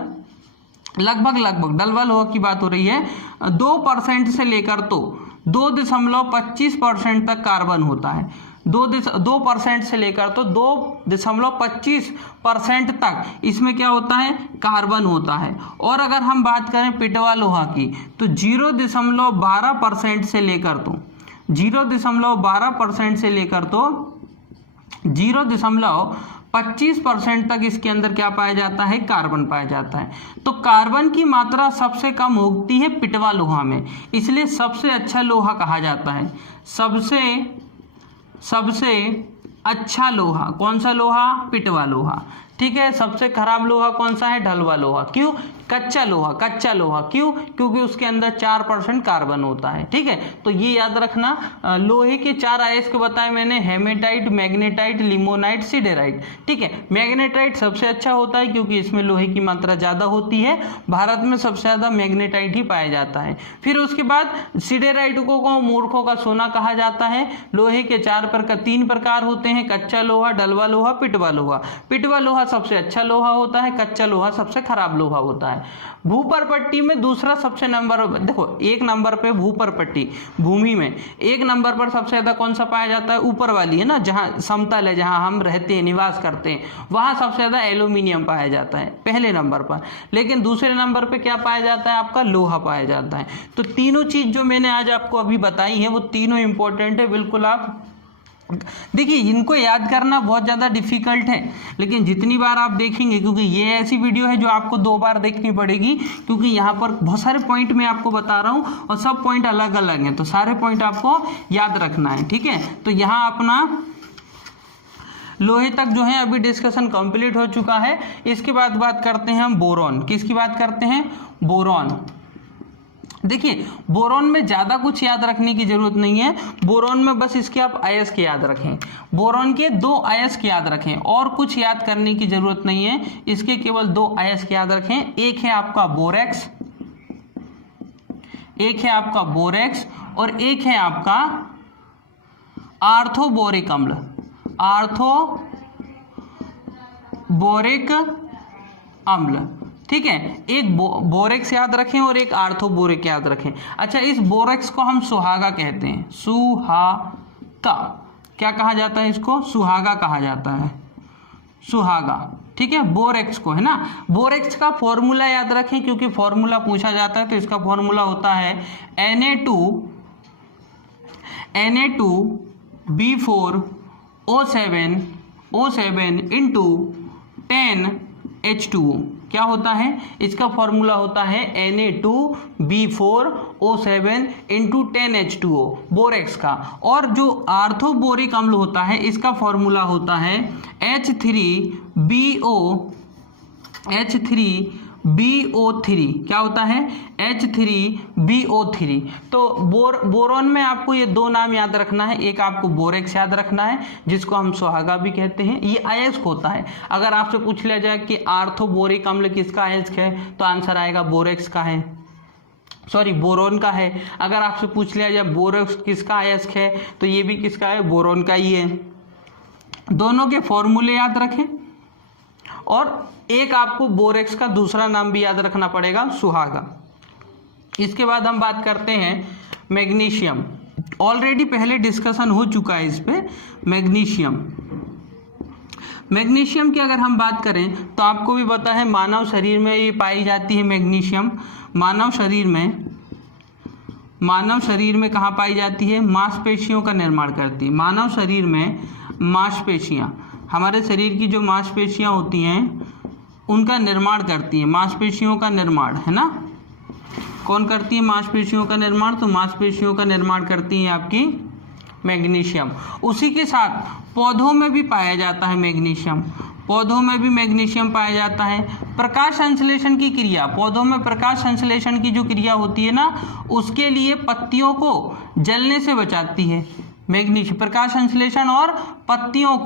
लगभग डलवा लोहा की बात हो रही है, 2% से लेकर तो 2.25% तक कार्बन होता है। 2% से लेकर तो 2.25% तक इसमें क्या होता है, कार्बन होता है। और अगर हम बात करें पिटवा लोहा की तो 0.12% से लेकर तो 0.12% से लेकर तो 0.25% तक इसके अंदर क्या पाया जाता है, कार्बन पाया जाता है। तो कार्बन की मात्रा सबसे कम होती है पिटवा लोहा में, इसलिए सबसे अच्छा लोहा कहा जाता है। सबसे अच्छा लोहा कौन सा लोहा, पिटवा लोहा। ठीक है, सबसे खराब लोहा कौन सा है, ढलवा लोहा। क्यों? कच्चा लोहा क्यों? क्योंकि उसके अंदर 4% कार्बन होता है। ठीक है, तो ये याद रखना। लोहे के 4 अयस्क बताए मैंने, हेमेटाइट, मैग्नेटाइट, लिमोनाइट, सिडेराइट। ठीक है, मैग्नेटाइट सबसे अच्छा होता है क्योंकि इसमें लोहे की मात्रा ज़्यादा होती है। भारत में सबसे ज़्यादा मैग्नेटाइट ही पाया जाता है। फिर उसके बाद सिडेराइट को मूर्खों का सोना कहा जाता है। लोहे के 3 प्रकार होते हैं, कच्चा लोहा, डलवा लोहा, पिटवा लोहा। पिटवा लोहा सबसे अच्छा लोहा होता है, कच्चा लोहा सबसे खराब लोहा होता है। भूपर पट्टी में दूसरा सबसे नंबर, देखो 1 नंबर पे भूपर पट्टी, भूमि में 1 नंबर पर सबसे ज्यादा कौन सा पाया जाता है, ऊपर वाली है ना, जहां समतल है, जहां हम रहते हैं, निवास करते हैं, वहां सबसे ज्यादा एल्यूमिनियम पाया जाता है पहले नंबर पर। लेकिन दूसरे नंबर पे क्या पाया जाता है, आपका लोहा पाया जाता है। तो तीनों चीज जो मैंने आज आपको अभी बताई है वो तीनों इंपॉर्टेंट है। बिल्कुल आप देखिए, इनको याद करना बहुत ज़्यादा डिफिकल्ट है, लेकिन जितनी बार आप देखेंगे, क्योंकि ये ऐसी वीडियो है जो आपको 2 बार देखनी पड़ेगी, क्योंकि यहाँ पर बहुत सारे पॉइंट मैं आपको बता रहा हूँ और सब पॉइंट अलग अलग हैं, तो सारे पॉइंट आपको याद रखना है। ठीक है, तो यहाँ अपना लोहे तक जो है अभी डिस्कशन कंप्लीट हो चुका है। इसके बाद बात करते हैं हम बोरॉन। किसकी बात करते हैं, बोरॉन। देखिए, बोरॉन में ज़्यादा कुछ याद रखने की जरूरत नहीं है। बोरॉन में बस इसके आप अयस्क याद रखें, बोरॉन के 2 अयस्क याद रखें, और कुछ याद करने की जरूरत नहीं है। इसके केवल 2 अयस्क याद रखें। एक है आपका बोरेक्स, और एक है आपका आर्थोबोरिक अम्ल। ठीक है, एक बोरेक्स याद रखें और एक आर्थोबोरिक याद रखें। अच्छा, इस बोरेक्स को हम सुहागा कहते हैं, सुहागा। क्या कहा जाता है इसको, सुहागा कहा जाता है, सुहागा। ठीक है, बोरेक्स को, है ना। बोरेक्स का फॉर्मूला याद रखें क्योंकि फॉर्मूला पूछा जाता है। तो इसका फॉर्मूला होता है Na2B4O7 इंटू 10H2O। क्या होता है, इसका फॉर्मूला होता है Na2B4O7 इंटू 10H2O, बोरेक्स का। और जो आर्थोबोरिक अम्ल होता है इसका फॉर्मूला होता है H3BO3। क्या होता है, H3BO3। तो बोरॉन में आपको ये 2 नाम याद रखना है। एक आपको बोरेक्स याद रखना है जिसको हम सुहागा भी कहते हैं, ये अयस्क होता है। अगर आपसे पूछ लिया जाए कि आर्थोबोरिक अम्ल किसका अयस्क है तो आंसर आएगा बोरेक्स का है। सॉरी बोरोन का है। अगर आपसे पूछ लिया जाए बोरेक्स किसका अयस्क है, तो ये भी किसका है, बोरोन का ही है। दोनों के फॉर्मूले याद रखें, और एक आपको बोरेक्स का दूसरा नाम भी याद रखना पड़ेगा, सुहागा। इसके बाद हम बात करते हैं मैग्नीशियम। ऑलरेडी पहले डिस्कशन हो चुका है इस पे। मैग्नीशियम की अगर हम बात करें तो आपको भी पता है मानव शरीर में ये पाई जाती है मैग्नीशियम। मानव शरीर में कहाँ पाई जाती है, मांसपेशियों का निर्माण करती है। मानव शरीर में मांसपेशियाँ, हमारे शरीर की जो मांसपेशियाँ होती हैं उनका निर्माण करती हैं। मांसपेशियों का निर्माण, है ना, कौन करती है मांसपेशियों का निर्माण, तो मांसपेशियों का निर्माण करती है आपकी मैग्नीशियम। उसी के साथ पौधों में भी पाया जाता है मैग्नीशियम। पौधों में भी मैग्नीशियम पाया जाता है। प्रकाश संश्लेषण की क्रिया, पौधों में प्रकाश संश्लेषण की जो क्रिया होती है ना, उसके लिए पत्तियों को जलने से बचाती है मैग्नीशियम। प्रकाश संश्लेषण और पत्तियों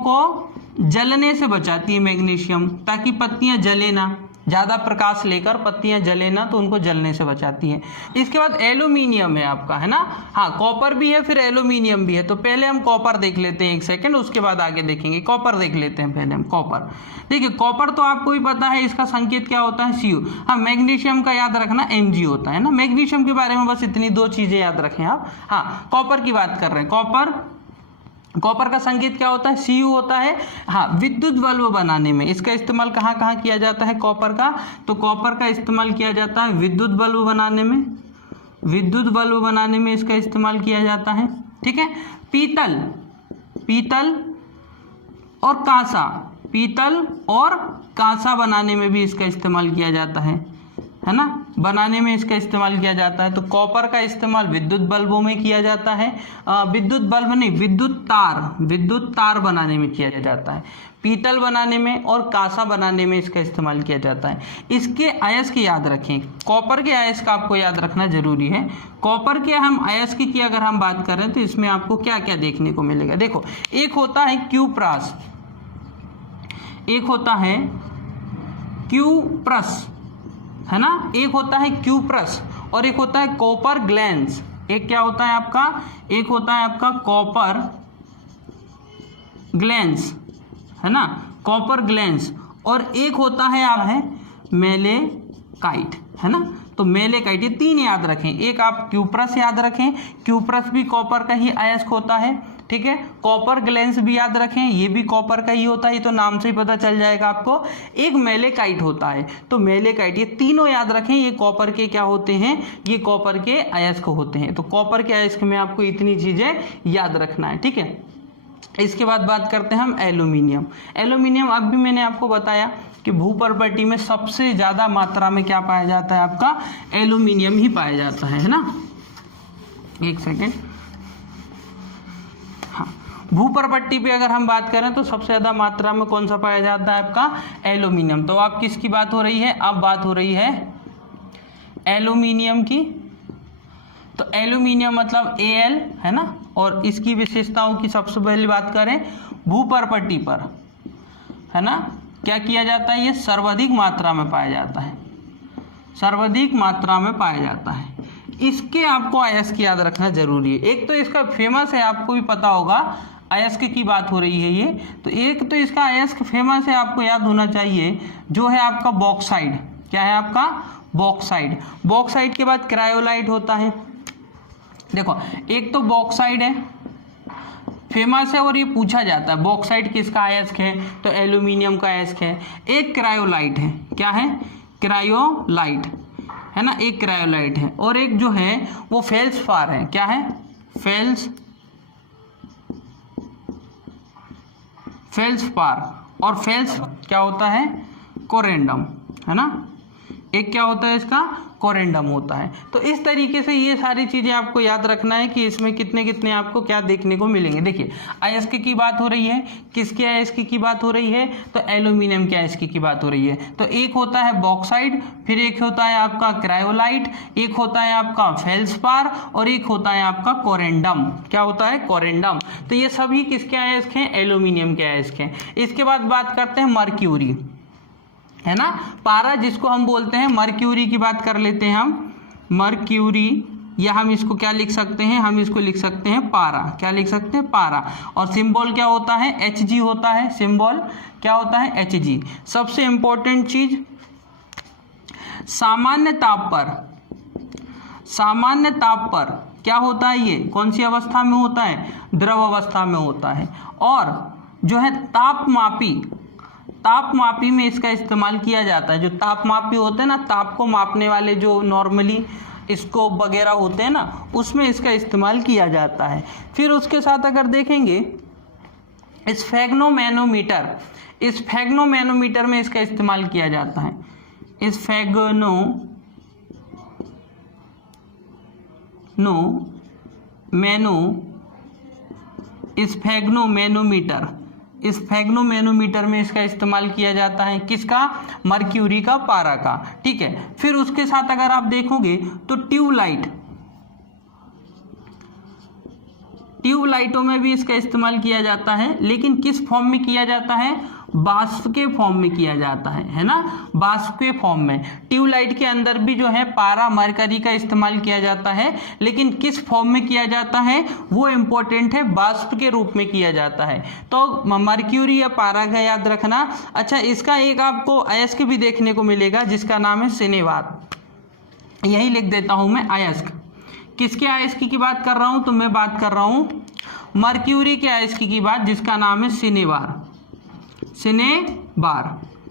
को जलने से बचाती है मैग्नीशियम, ताकि पत्तियां जले ना, ज़्यादा प्रकाश लेकर पत्तियां जले ना, तो उनको जलने से बचाती है। इसके बाद एल्यूमिनियम है आपका, है ना, हाँ कॉपर भी है, फिर एल्यूमिनियम भी है। तो पहले हम कॉपर देख लेते हैं, एक सेकंड, उसके बाद आगे देखेंगे। कॉपर देख लेते हैं पहले हम कॉपर। देखिए कॉपर तो आपको भी पता है, इसका संकेत क्या होता है, Cu। हाँ मैग्नीशियम का याद रखना Mg होता है ना। मैग्नीशियम के बारे में बस इतनी दो चीज़ें याद रखें आप। हाँ कॉपर की बात कर रहे हैं। कॉपर का संकेत क्या होता है, Cu होता है। हाँ विद्युत बल्ब बनाने में इसका इस्तेमाल कहाँ कहाँ किया जाता है कॉपर का, तो कॉपर का इस्तेमाल किया जाता है विद्युत बल्ब बनाने में। विद्युत बल्ब बनाने में इसका इस्तेमाल किया जाता है, ठीक है। पीतल और कांसा बनाने में भी इसका इस्तेमाल किया जाता है ना, बनाने में इसका इस्तेमाल किया जाता है। तो कॉपर का इस्तेमाल विद्युत बल्बों में किया जाता है, विद्युत बल्ब नहीं, विद्युत तार बनाने में किया जाता है। पीतल बनाने में और कांसा बनाने में इसका इस्तेमाल किया जाता है। इसके अयस्क याद रखें, कॉपर के अयस्क आपको याद रखना जरूरी है। कॉपर के हम अयस्क की अगर हम बात करें तो इसमें आपको क्या क्या देखने को मिलेगा, देखो एक होता है क्यूप्रस, है ना, एक होता है क्यूप्रस और एक होता है कॉपर ग्लैंस। एक क्या होता है आपका, एक होता है आपका कॉपर ग्लैंस, है ना, कॉपर ग्लैंस, और एक होता है आप है मेलेकाइट, है ना। तो मेलेकाइट, ये तीन याद रखें। एक आप क्यूप्रस याद रखें, क्यूप्रस भी कॉपर का ही अयस्क होता है, ठीक है। कॉपर ग्लैंस भी याद रखें, ये भी कॉपर का ही होता है, ये तो नाम से ही पता चल जाएगा आपको। एक मेलेकाइट होता है, तो मेलेकाइट, ये तीनों याद रखें, ये कॉपर के क्या होते हैं, ये कॉपर के अयस्क होते हैं। तो कॉपर के अयस्क में आपको इतनी चीजें याद रखना है, ठीक है। इसके बाद बात करते हैं हम एल्यूमिनियम। अब भी मैंने आपको बताया कि भूपर्पटी में सबसे ज्यादा मात्रा में क्या पाया जाता है, आपका एल्यूमिनियम ही पाया जाता है ना। एक सेकेंड, हाँ भूपर्पट्टी पे अगर हम बात करें तो सबसे ज्यादा मात्रा में कौन सा पाया जाता है, आपका एल्यूमिनियम। तो अब किसकी बात हो रही है, अब बात हो रही है एल्यूमिनियम की। तो एल्यूमिनियम मतलब Al, है ना, और इसकी विशेषताओं की सबसे पहले बात करें, भूपर्पटी पर, है ना, क्या किया जाता है, ये सर्वाधिक मात्रा में पाया जाता है, सर्वाधिक मात्रा में पाया जाता है। इसके आपको अयस्क याद रखना जरूरी है। एक तो इसका फेमस है, आपको भी पता होगा, अयस्क की बात हो रही है ये, तो एक तो इसका अयस्क फेमस है, आपको याद होना चाहिए, जो है आपका बॉक्साइड। क्या है आपका, बॉक्साइड। बॉक्साइड के बाद क्रायोलाइट होता है। देखो एक तो बॉक्साइड है, फेमस है और ये पूछा जाता है बॉक्साइड किसका अयस्क है, तो एल्यूमिनियम का अयस्क है। एक क्रायोलाइट है, क्या है, क्रायोलाइट, है ना, एक क्रायोलाइट है, और एक जो है वो फेल्सपार है। क्या है, फेल्सपार, और फेल्स क्या होता है, कोरेंडम, है ना, एक क्या होता है इसका, कोरेंडम होता है। तो इस तरीके से ये सारी चीजें आपको याद रखना है कि इसमें कितने कितने आपको क्या देखने को मिलेंगे। देखिए अयस्क की बात हो रही है, किसके अयस्क की बात हो रही है, तो एल्यूमिनियम के अयस्क की बात हो रही है। तो एक होता है बॉक्साइड, फिर एक होता है आपका क्रायोलाइट, एक होता है आपका फेल्सपार, और एक होता है आपका कोरेंडम। क्या होता है, कोरेंडम। तो ये सभी किसके अयस्क हैं, एल्यूमिनियम के अयस्क हैं। इसके बाद बात करते हैं मर्क्यूरी। है ना। पारा जिसको हम बोलते हैं मर्क्यूरी की बात कर लेते हैं हम, मर्क्यूरी, या हम इसको क्या लिख सकते हैं, हम इसको लिख सकते हैं पारा। क्या लिख सकते हैं, पारा। और सिंबल क्या होता है, Hg होता है। सिंबल क्या होता है, Hg। सबसे इंपॉर्टेंट चीज, सामान्य ताप पर क्या होता है, ये कौन सी अवस्था में होता है, द्रव अवस्था में होता है। और जो है तापमापी में इसका इस्तेमाल किया जाता है। जो तापमापी होते हैं ना, ताप को मापने वाले जो नॉर्मली स्कोप वगैरह होते हैं ना, उसमें इसका इस्तेमाल किया जाता है। फिर उसके साथ अगर देखेंगे स्फेग्नोमैनोमीटर में इसका इस्तेमाल किया जाता है। स्फेग्नोमैनोमीटर में इसका इस्तेमाल किया जाता है। किसका, मर्क्यूरी का, पारा का। ठीक है। फिर उसके साथ अगर आप देखोगे तो ट्यूबलाइटों में भी इसका इस्तेमाल किया जाता है, लेकिन किस फॉर्म में किया जाता है, वाष्प के फॉर्म में किया जाता है ना, वाष्प के फॉर्म में। ट्यूबलाइट के अंदर भी जो है पारा मरकरी का इस्तेमाल किया जाता है, लेकिन किस फॉर्म में किया जाता है वो इंपॉर्टेंट है, वाष्प के रूप में किया जाता है। तो मर्क्यूरी या पारा का याद रखना। अच्छा, इसका एक आपको अयस्क भी देखने को मिलेगा जिसका नाम है सिनेवार। यही लिख देता हूं मैं, अयस्क। किसके अयस्क की बात कर रहा हूं, तो मैं बात कर रहा हूं मर्क्यूरी के अयस्क की बात, जिसका नाम है सिनेवार।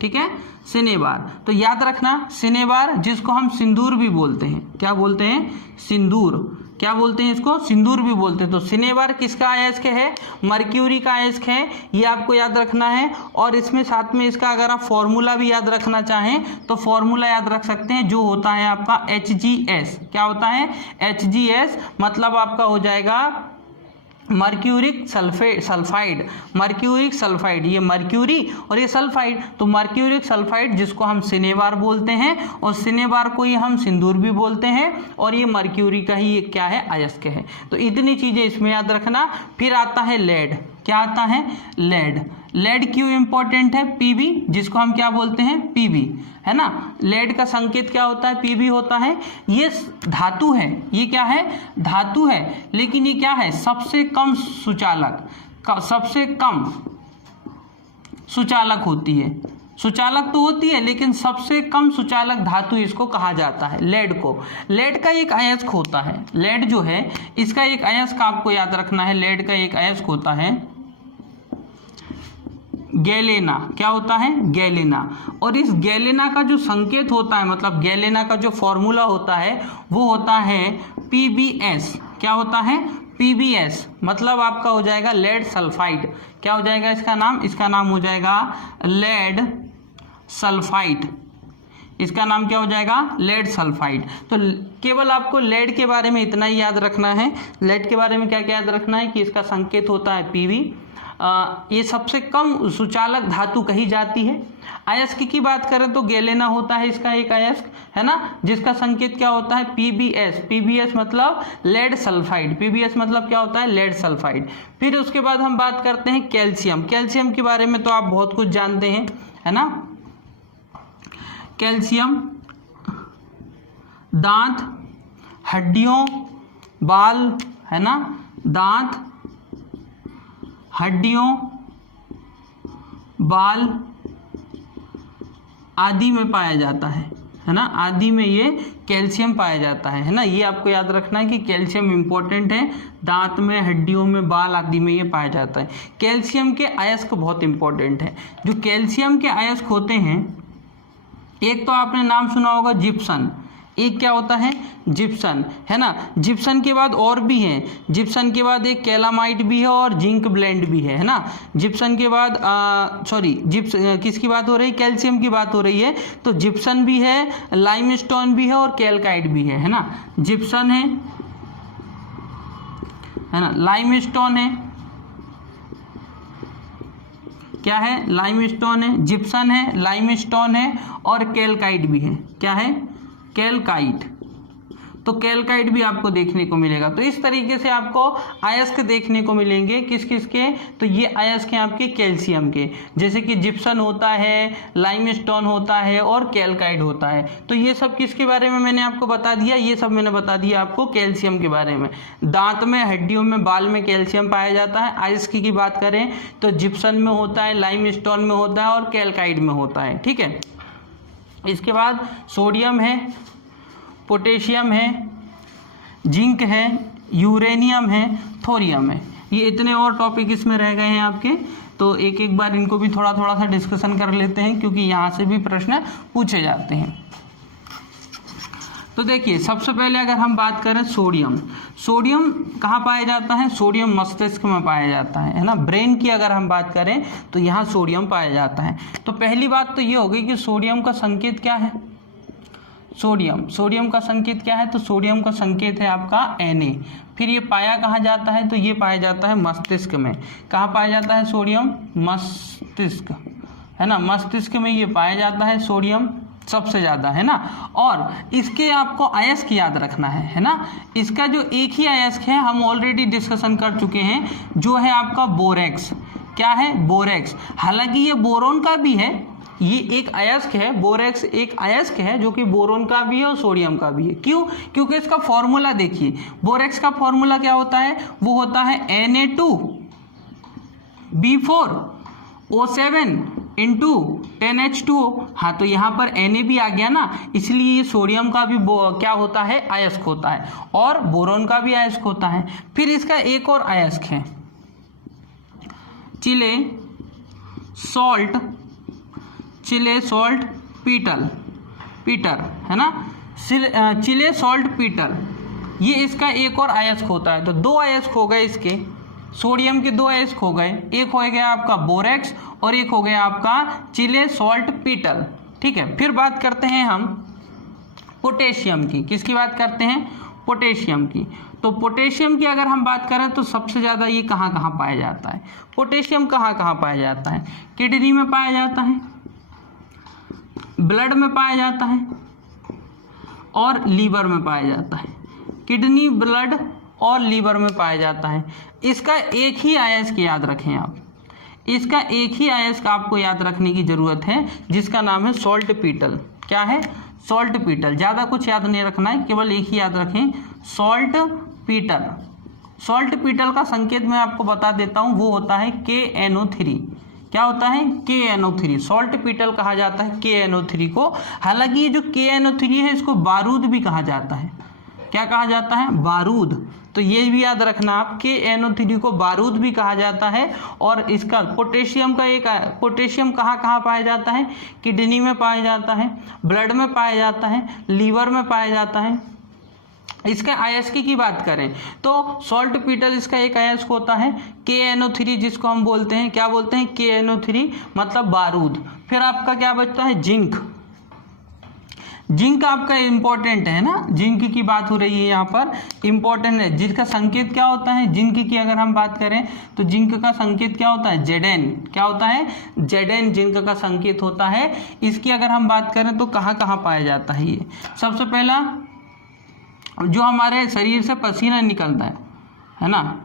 ठीक है, सिनेवार। तो याद रखना, सिनेवार जिसको हम सिंदूर भी बोलते हैं। क्या बोलते हैं, सिंदूर। क्या बोलते हैं इसको, सिंदूर भी बोलते हैं। तो सिनेवार किसका अयस्क है, मर्क्यूरी का अयस्क है। ये आपको याद रखना है। और इसमें साथ में इसका अगर आप फॉर्मूला भी याद रखना चाहें तो फॉर्मूला याद रख सकते हैं, जो होता है आपका HgS। क्या होता है, HgS। मतलब आपका हो जाएगा मर्क्यूरिक सल्फाइड। मर्क्यूरिक सल्फाइड, ये मर्क्यूरी और ये सल्फाइड, तो मर्क्यूरिक सल्फाइड जिसको हम सिनेवार बोलते हैं, और सिनेवार को ही हम सिंदूर भी बोलते हैं, और ये मर्क्यूरी का ही ये क्या है, अयस्क है। तो इतनी चीजें इसमें याद रखना। फिर आता है लेड। क्या आता है, लेड। लेड क्यों इंपॉर्टेंट है, Pb, जिसको हम क्या बोलते हैं, Pb, है ना। लेड का संकेत क्या होता है, Pb होता है। ये धातु है, ये क्या है, धातु है, लेकिन ये क्या है, सबसे कम सुचालक होती है। सुचालक तो होती है, लेकिन सबसे कम सुचालक धातु इसको कहा जाता है, लेड को। लेड का एक अयस्क होता है, लेड जो है इसका एक अयस्क आपको याद रखना है। लेड का एक अयस्क होता है गैलेना। क्या होता है, गैलेना। और इस गैलेना का जो संकेत होता है, मतलब गैलेना का जो फॉर्मूला होता है वो होता है PbS। क्या होता है, PbS। मतलब आपका हो जाएगा लेड सल्फाइड। क्या हो जाएगा इसका नाम, इसका नाम हो जाएगा लेड सल्फाइड। इसका नाम क्या हो जाएगा, लेड सल्फाइड। तो केवल आपको लेड के बारे में इतना ही याद रखना है। लेड के बारे में क्या क्या याद रखना है कि इसका संकेत होता है Pb। ये सबसे कम सुचालक धातु कही जाती है। अयस्क की बात करें तो गैलेना होता है इसका एक अयस्क, है ना, जिसका संकेत क्या होता है, PbS। PbS मतलब लेड सल्फाइड। PbS मतलब क्या होता है, लेड सल्फाइड। फिर उसके बाद हम बात करते हैं कैल्शियम। कैल्शियम के बारे में तो आप बहुत कुछ जानते हैं, है ना। कैल्शियम दांत, हड्डियों, बाल, है ना, दांत, हड्डियों, बाल आदि में पाया जाता है ना, आदि में ये कैल्शियम पाया जाता है ना। ये आपको याद रखना है कि कैल्शियम इंपॉर्टेंट है, दांत में, हड्डियों में, बाल आदि में ये पाया जाता है। कैल्शियम के अयस्क बहुत इंपॉर्टेंट है। जो कैल्शियम के अयस्क होते हैं, एक तो आपने नाम सुना होगा जिप्सन। एक क्या होता है, जिप्सन, है ना। जिप्सन के बाद और भी हैं। जिप्सन के बाद एक कैलामाइट भी है और जिंक ब्लेंड भी है ना। जिप्सन के बाद किसकी बात हो रही है, कैल्शियम की बात हो रही है। तो जिप्सन भी है, लाइमस्टोन भी है और कैलकाइट भी है ना। जिप्सन है ना, लाइमस्टोन है, क्या है, लाइमस्टोन है, जिप्सन है, लाइमस्टोन है और कैलकाइट भी है। क्या है, कैलकाइट। तो कैल्काइड भी आपको देखने को मिलेगा। तो इस तरीके से आपको अयस्क देखने को मिलेंगे। किस किस के? तो ये अयस्क हैं आपके कैल्शियम के, जैसे कि जिप्सन होता है, लाइमस्टोन होता है और कैल्काइड होता है। तो ये सब किसके बारे में मैंने आपको बता दिया? ये सब मैंने बता दिया आपको कैल्शियम के बारे में। दांत में, हड्डियों में, बाल में कैल्शियम पाया जाता है। अयस्क की बात करें तो जिप्सन में होता है, लाइमस्टोन में होता है और कैल्काइड में होता है। ठीक है, इसके बाद सोडियम है, पोटेशियम है, जिंक है, यूरेनियम है, थोरियम है। ये इतने और टॉपिक इसमें रह गए हैं आपके, तो एक एक बार इनको भी थोड़ा थोड़ा सा डिस्कशन कर लेते हैं, क्योंकि यहाँ से भी प्रश्न पूछे जाते हैं। तो देखिए, सबसे पहले अगर हम बात करें सोडियम, सोडियम कहाँ पाया जाता है? सोडियम मस्तिष्क में पाया जाता है ना। ब्रेन की अगर हम बात करें तो यहाँ सोडियम पाया जाता है। तो पहली बात तो ये हो गई कि सोडियम का संकेत क्या है? सोडियम का संकेत क्या है? तो सोडियम का संकेत है आपका Na। फिर ये पाया कहाँ जाता है? तो ये पाया जाता है मस्तिष्क में। कहाँ पाया जाता है सोडियम? मस्तिष्क, है ना। मस्तिष्क में ये पाया जाता है सोडियम सबसे ज़्यादा, है ना। और इसके आपको अयस्क याद रखना है ना। इसका जो एक ही अयस्क है, हम ऑलरेडी डिस्कशन कर चुके हैं, जो है आपका बोरेक्स। क्या है? बोरेक्स। हालांकि ये बोरोन का भी है, ये एक अयस्क है, बोरेक्स एक अयस्क है जो कि बोरोन का भी है और सोडियम का भी है। क्यों? क्योंकि इसका फॉर्मूला देखिए, बोरेक्स का फॉर्मूला क्या होता है? वो होता है Na2B4O7 इंटू 10H2O। हाँ, तो यहाँ पर Na भी आ गया ना, इसलिए ये सोडियम का भी क्या होता है? अयस्क होता है, और बोरोन का भी अयस्क होता है। फिर इसका एक और अयस्क है चिले सॉल्ट पीटर, है ना। चिले सॉल्ट पीटर, ये इसका एक और अयस्क होता है। तो दो अयस्क हो गए इसके, सोडियम के दो अयस्क हो गए, एक हो गया आपका बोरेक्स और एक हो गया आपका चिले सॉल्ट पीटल। ठीक है, फिर बात करते हैं हम पोटेशियम की। किसकी बात करते हैं? पोटेशियम की। तो पोटेशियम की अगर हम बात करें तो सबसे ज़्यादा ये कहाँ कहाँ पाया जाता है? पोटेशियम कहाँ कहाँ पाया जाता है? किडनी में पाया जाता है, ब्लड में पाया जाता है और लीवर में पाया जाता है। किडनी, ब्लड और लीवर में पाया जाता है। इसका एक ही अयस्क याद रखें आप, इसका एक ही अयस्क आपको याद रखने की ज़रूरत है, जिसका नाम है सॉल्ट पीटल। क्या है? सॉल्ट पीटल। ज़्यादा कुछ याद नहीं रखना है, केवल एक ही याद रखें, सॉल्ट पीटल। सॉल्ट पीटल का संकेत मैं आपको बता देता हूँ, वो होता है KNO3। क्या होता है? KNO3। सॉल्ट पीटल कहा जाता है KNO3 को। हालांकि ये जो KNO3 है, इसको बारूद भी कहा जाता है। क्या कहा जाता है? बारूद। तो ये भी याद रखना आप, KNO3 को बारूद भी कहा जाता है। और इसका पोटेशियम कहाँ कहाँ पाया जाता है? किडनी में पाया जाता है, ब्लड में पाया जाता है, लीवर में पाया जाता है। इसका अयस्क की बात करें तो सॉल्ट पीटल इसका एक अयस्क होता है KNO3, जिसको हम बोलते हैं, क्या बोलते हैं? KNO3 मतलब बारूद। फिर आपका क्या बचता है? जिंक। जिंक आपका इम्पोर्टेंट है ना, जिंक की बात हो रही है यहाँ पर, इम्पोर्टेंट है। जिसका संकेत क्या होता है? जिंक की अगर हम बात करें तो जिंक का संकेत क्या होता है? Zn। क्या होता है? Zn जिंक का संकेत होता है। इसकी अगर हम बात करें तो कहाँ कहाँ पाया जाता है ये? सबसे पहला, जो हमारे शरीर से पसीना निकलता है ना,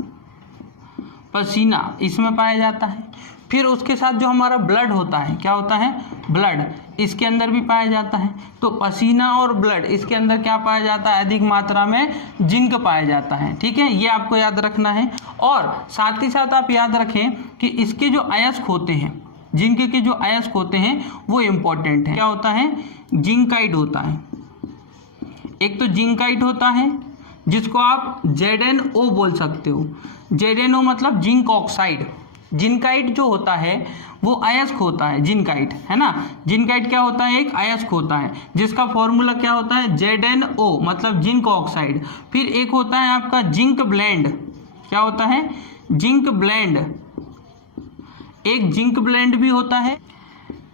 पसीना, इसमें पाया जाता है। फिर उसके साथ जो हमारा ब्लड होता है, क्या होता है? ब्लड, इसके अंदर भी पाया जाता है। तो पसीना और ब्लड, इसके अंदर क्या पाया जाता है? अधिक मात्रा में जिंक पाया जाता है। ठीक है, ये आपको याद रखना है। और साथ ही साथ आप याद रखें कि इसके जो अयस्क होते हैं, जिंक के जो अयस्क होते हैं, वो इम्पोर्टेंट है। क्या होता है? जिंकाइड होता है। एक तो जिंकाइड होता है, जिसको आप ZnO बोल सकते हो। ZnO मतलब जिंक ऑक्साइड। जिंकाइड जो होता है वो अयस्क होता है, जिंकाइड, है ना। जिंकाइड क्या होता है? एक अयस्क होता है, जिसका फॉर्मूला क्या होता है? ZnO मतलब जिंक ऑक्साइड। फिर एक होता है आपका जिंक ब्लेंड। क्या होता है? Zinc blende. एक जिंक ब्लेंड भी होता है।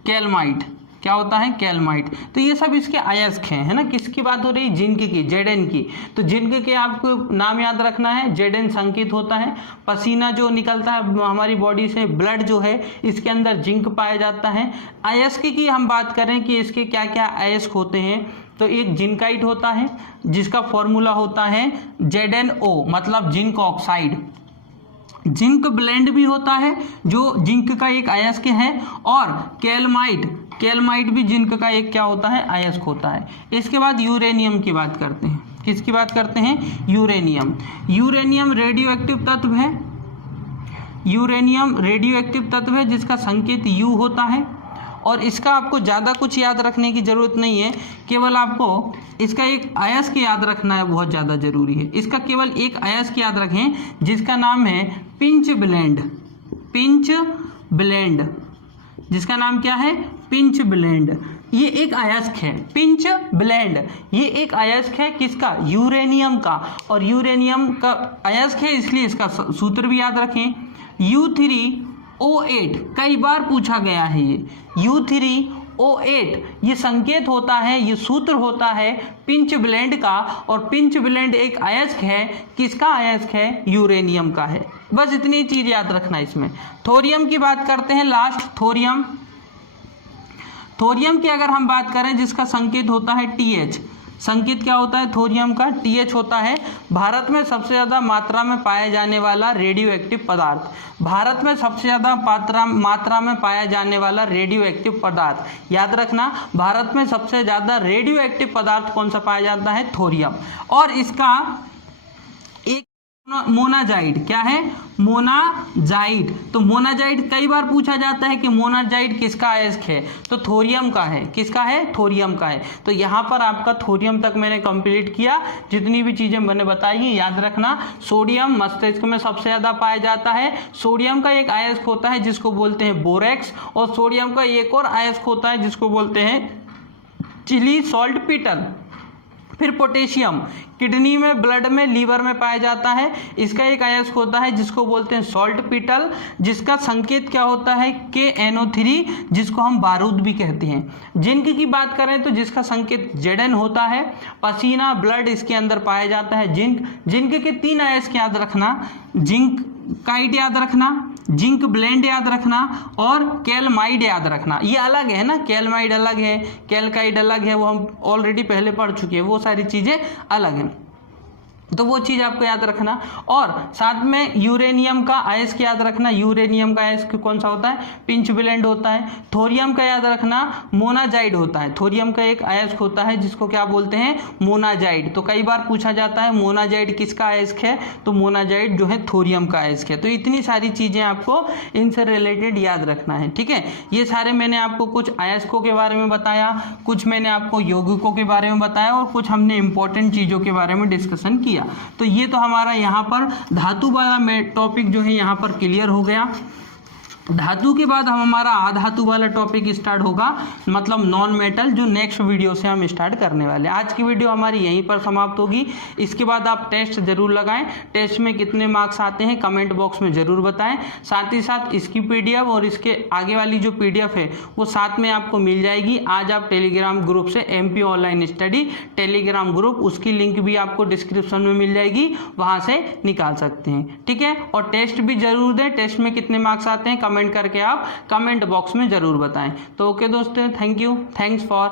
कैलमाइट। क्या होता है? कैलमाइट। तो ये सब इसके अयस्क हैं, है ना। किसकी बात हो रही? जिंक की, Zn की। तो जिंक के आपको नाम याद रखना है, Zn संकेत होता है। पसीना जो निकलता है हमारी बॉडी से, ब्लड जो है, इसके अंदर जिंक पाया जाता है। अयस्क की हम बात करें कि इसके क्या क्या अयस्क होते हैं, तो एक जिंकाइट होता है जिसका फॉर्मूला होता है ZnO मतलब जिंक ऑक्साइड। जिंक ब्लेंड भी होता है जो जिंक का एक अयस्क है, और कैलमाइट भी जिंक का एक क्या होता है, अयस्क होता है। इसके बाद यूरेनियम की बात करते हैं। किसकी बात करते हैं? यूरेनियम रेडियो एक्टिव तत्व है। यूरेनियम रेडियो एक्टिव तत्व है जिसका संकेत U होता है, और इसका आपको ज़्यादा कुछ याद रखने की ज़रूरत नहीं है, केवल आपको इसका एक अयस्क याद रखना है, बहुत ज़्यादा ज़रूरी है। इसका केवल एक अयस्क याद रखें जिसका नाम है पिंच ब्लेंड, जिसका नाम क्या है? Pinch blend. ये एक अयस्क है, पिंच ब्लेंड, ये एक अयस्क है किसका? यूरेनियम का, और यूरेनियम का अयस्क है इसलिए इसका सूत्र भी याद रखें U3O8। कई बार पूछा गया है ये U3O8, ये संकेत होता है, ये सूत्र होता है पिंच ब्लेंड का, और पिंच ब्लेंड एक अयस्क है। किसका अयस्क है? यूरेनियम का है। बस इतनी चीज याद रखना इसमें। थोरियम की बात करते हैं लास्ट। थोरियम की अगर हम बात करें जिसका संकेत होता है TH। संकेत क्या होता है थोरियम का? TH होता है। भारत में सबसे ज़्यादा मात्रा में पाया जाने वाला रेडियो एक्टिव पदार्थ। भारत में सबसे ज़्यादा मात्रा में पाया जाने वाला रेडियो एक्टिव पदार्थ याद रखना। भारत में सबसे ज़्यादा रेडियो एक्टिव पदार्थ कौन सा पाया जाता है? थोरियम। और इसका एक मोनाजाइट क्या है? मोनाजाइट। तो मोनाजाइट कई बार पूछा जाता है कि मोनाजाइट किसका अयस्क है, तो थोरियम का है। किसका है? थोरियम का है। तो यहाँ पर आपका थोरियम तक मैंने कंप्लीट किया। जितनी भी चीजें मैंने बताई हैं याद रखना। सोडियम मस्तिष्क में सबसे ज्यादा पाया जाता है। सोडियम का एक अयस्क होता है जिसको बोलते हैं बोरेक्स, और सोडियम का एक और अयस्क होता है जिसको बोलते हैं चिली सॉल्ट पीटल। फिर पोटेशियम किडनी में, ब्लड में, लीवर में पाया जाता है। इसका एक अयस्क होता है जिसको बोलते हैं सॉल्ट पीटल, जिसका संकेत क्या होता है? KNO3, जिसको हम बारूद भी कहते हैं। जिंक की बात करें तो जिसका संकेत Zn होता है। पसीना, ब्लड इसके अंदर पाया जाता है जिंक के 3 अयस्क याद रखना। जिंक काइट याद रखना, जिंक ब्लेंड याद रखना, और कैलमाइड याद रखना। ये अलग है ना, कैलमाइड अलग है, कैलकाइड अलग है, वो हम ऑलरेडी पहले पढ़ चुके हैं। वो सारी चीजें अलग हैं, तो वो चीज़ आपको याद रखना। और साथ में यूरेनियम का अयस्क याद रखना। यूरेनियम का अयस्क कौन सा होता है? पिंच ब्लेंड होता है। थोरियम का याद रखना, मोनाजाइड होता है। थोरियम का एक अयस्क होता है जिसको क्या बोलते हैं? मोनाजाइड। तो कई बार पूछा जाता है मोनाजाइड किसका अयस्क है, तो मोनाजाइड जो है थोरियम का अयस्क है। तो इतनी सारी चीज़ें आपको इनसे रिलेटेड याद रखना है, ठीक है। ये सारे मैंने आपको कुछ अयस्कों के बारे में बताया, कुछ मैंने आपको यौगिकों के बारे में बताया, और कुछ हमने इंपॉर्टेंट चीज़ों के बारे में डिस्कशन किया। तो ये तो हमारा यहाँ पर धातु वाला टॉपिक जो है यहाँ पर क्लियर हो गया। धातु के बाद हमारा अधातु वाला टॉपिक स्टार्ट होगा, मतलब नॉन मेटल, जो नेक्स्ट वीडियो से हम स्टार्ट करने वाले हैं। आज की वीडियो हमारी यहीं पर समाप्त होगी। इसके बाद आप टेस्ट जरूर लगाएं। टेस्ट में कितने मार्क्स आते हैं कमेंट बॉक्स में ज़रूर बताएं। साथ ही साथ इसकी PDF और इसके आगे वाली जो PDF है वो साथ में आपको मिल जाएगी। आज आप टेलीग्राम ग्रुप से MP online study Telegram group, उसकी लिंक भी आपको डिस्क्रिप्शन में मिल जाएगी, वहाँ से निकाल सकते हैं, ठीक है। और टेस्ट भी जरूर दें। टेस्ट में कितने मार्क्स आते हैं कमेंट करके आप कमेंट बॉक्स में जरूर बताएं। तो ओके दोस्तों, थैंक यू, थैंक्स फॉर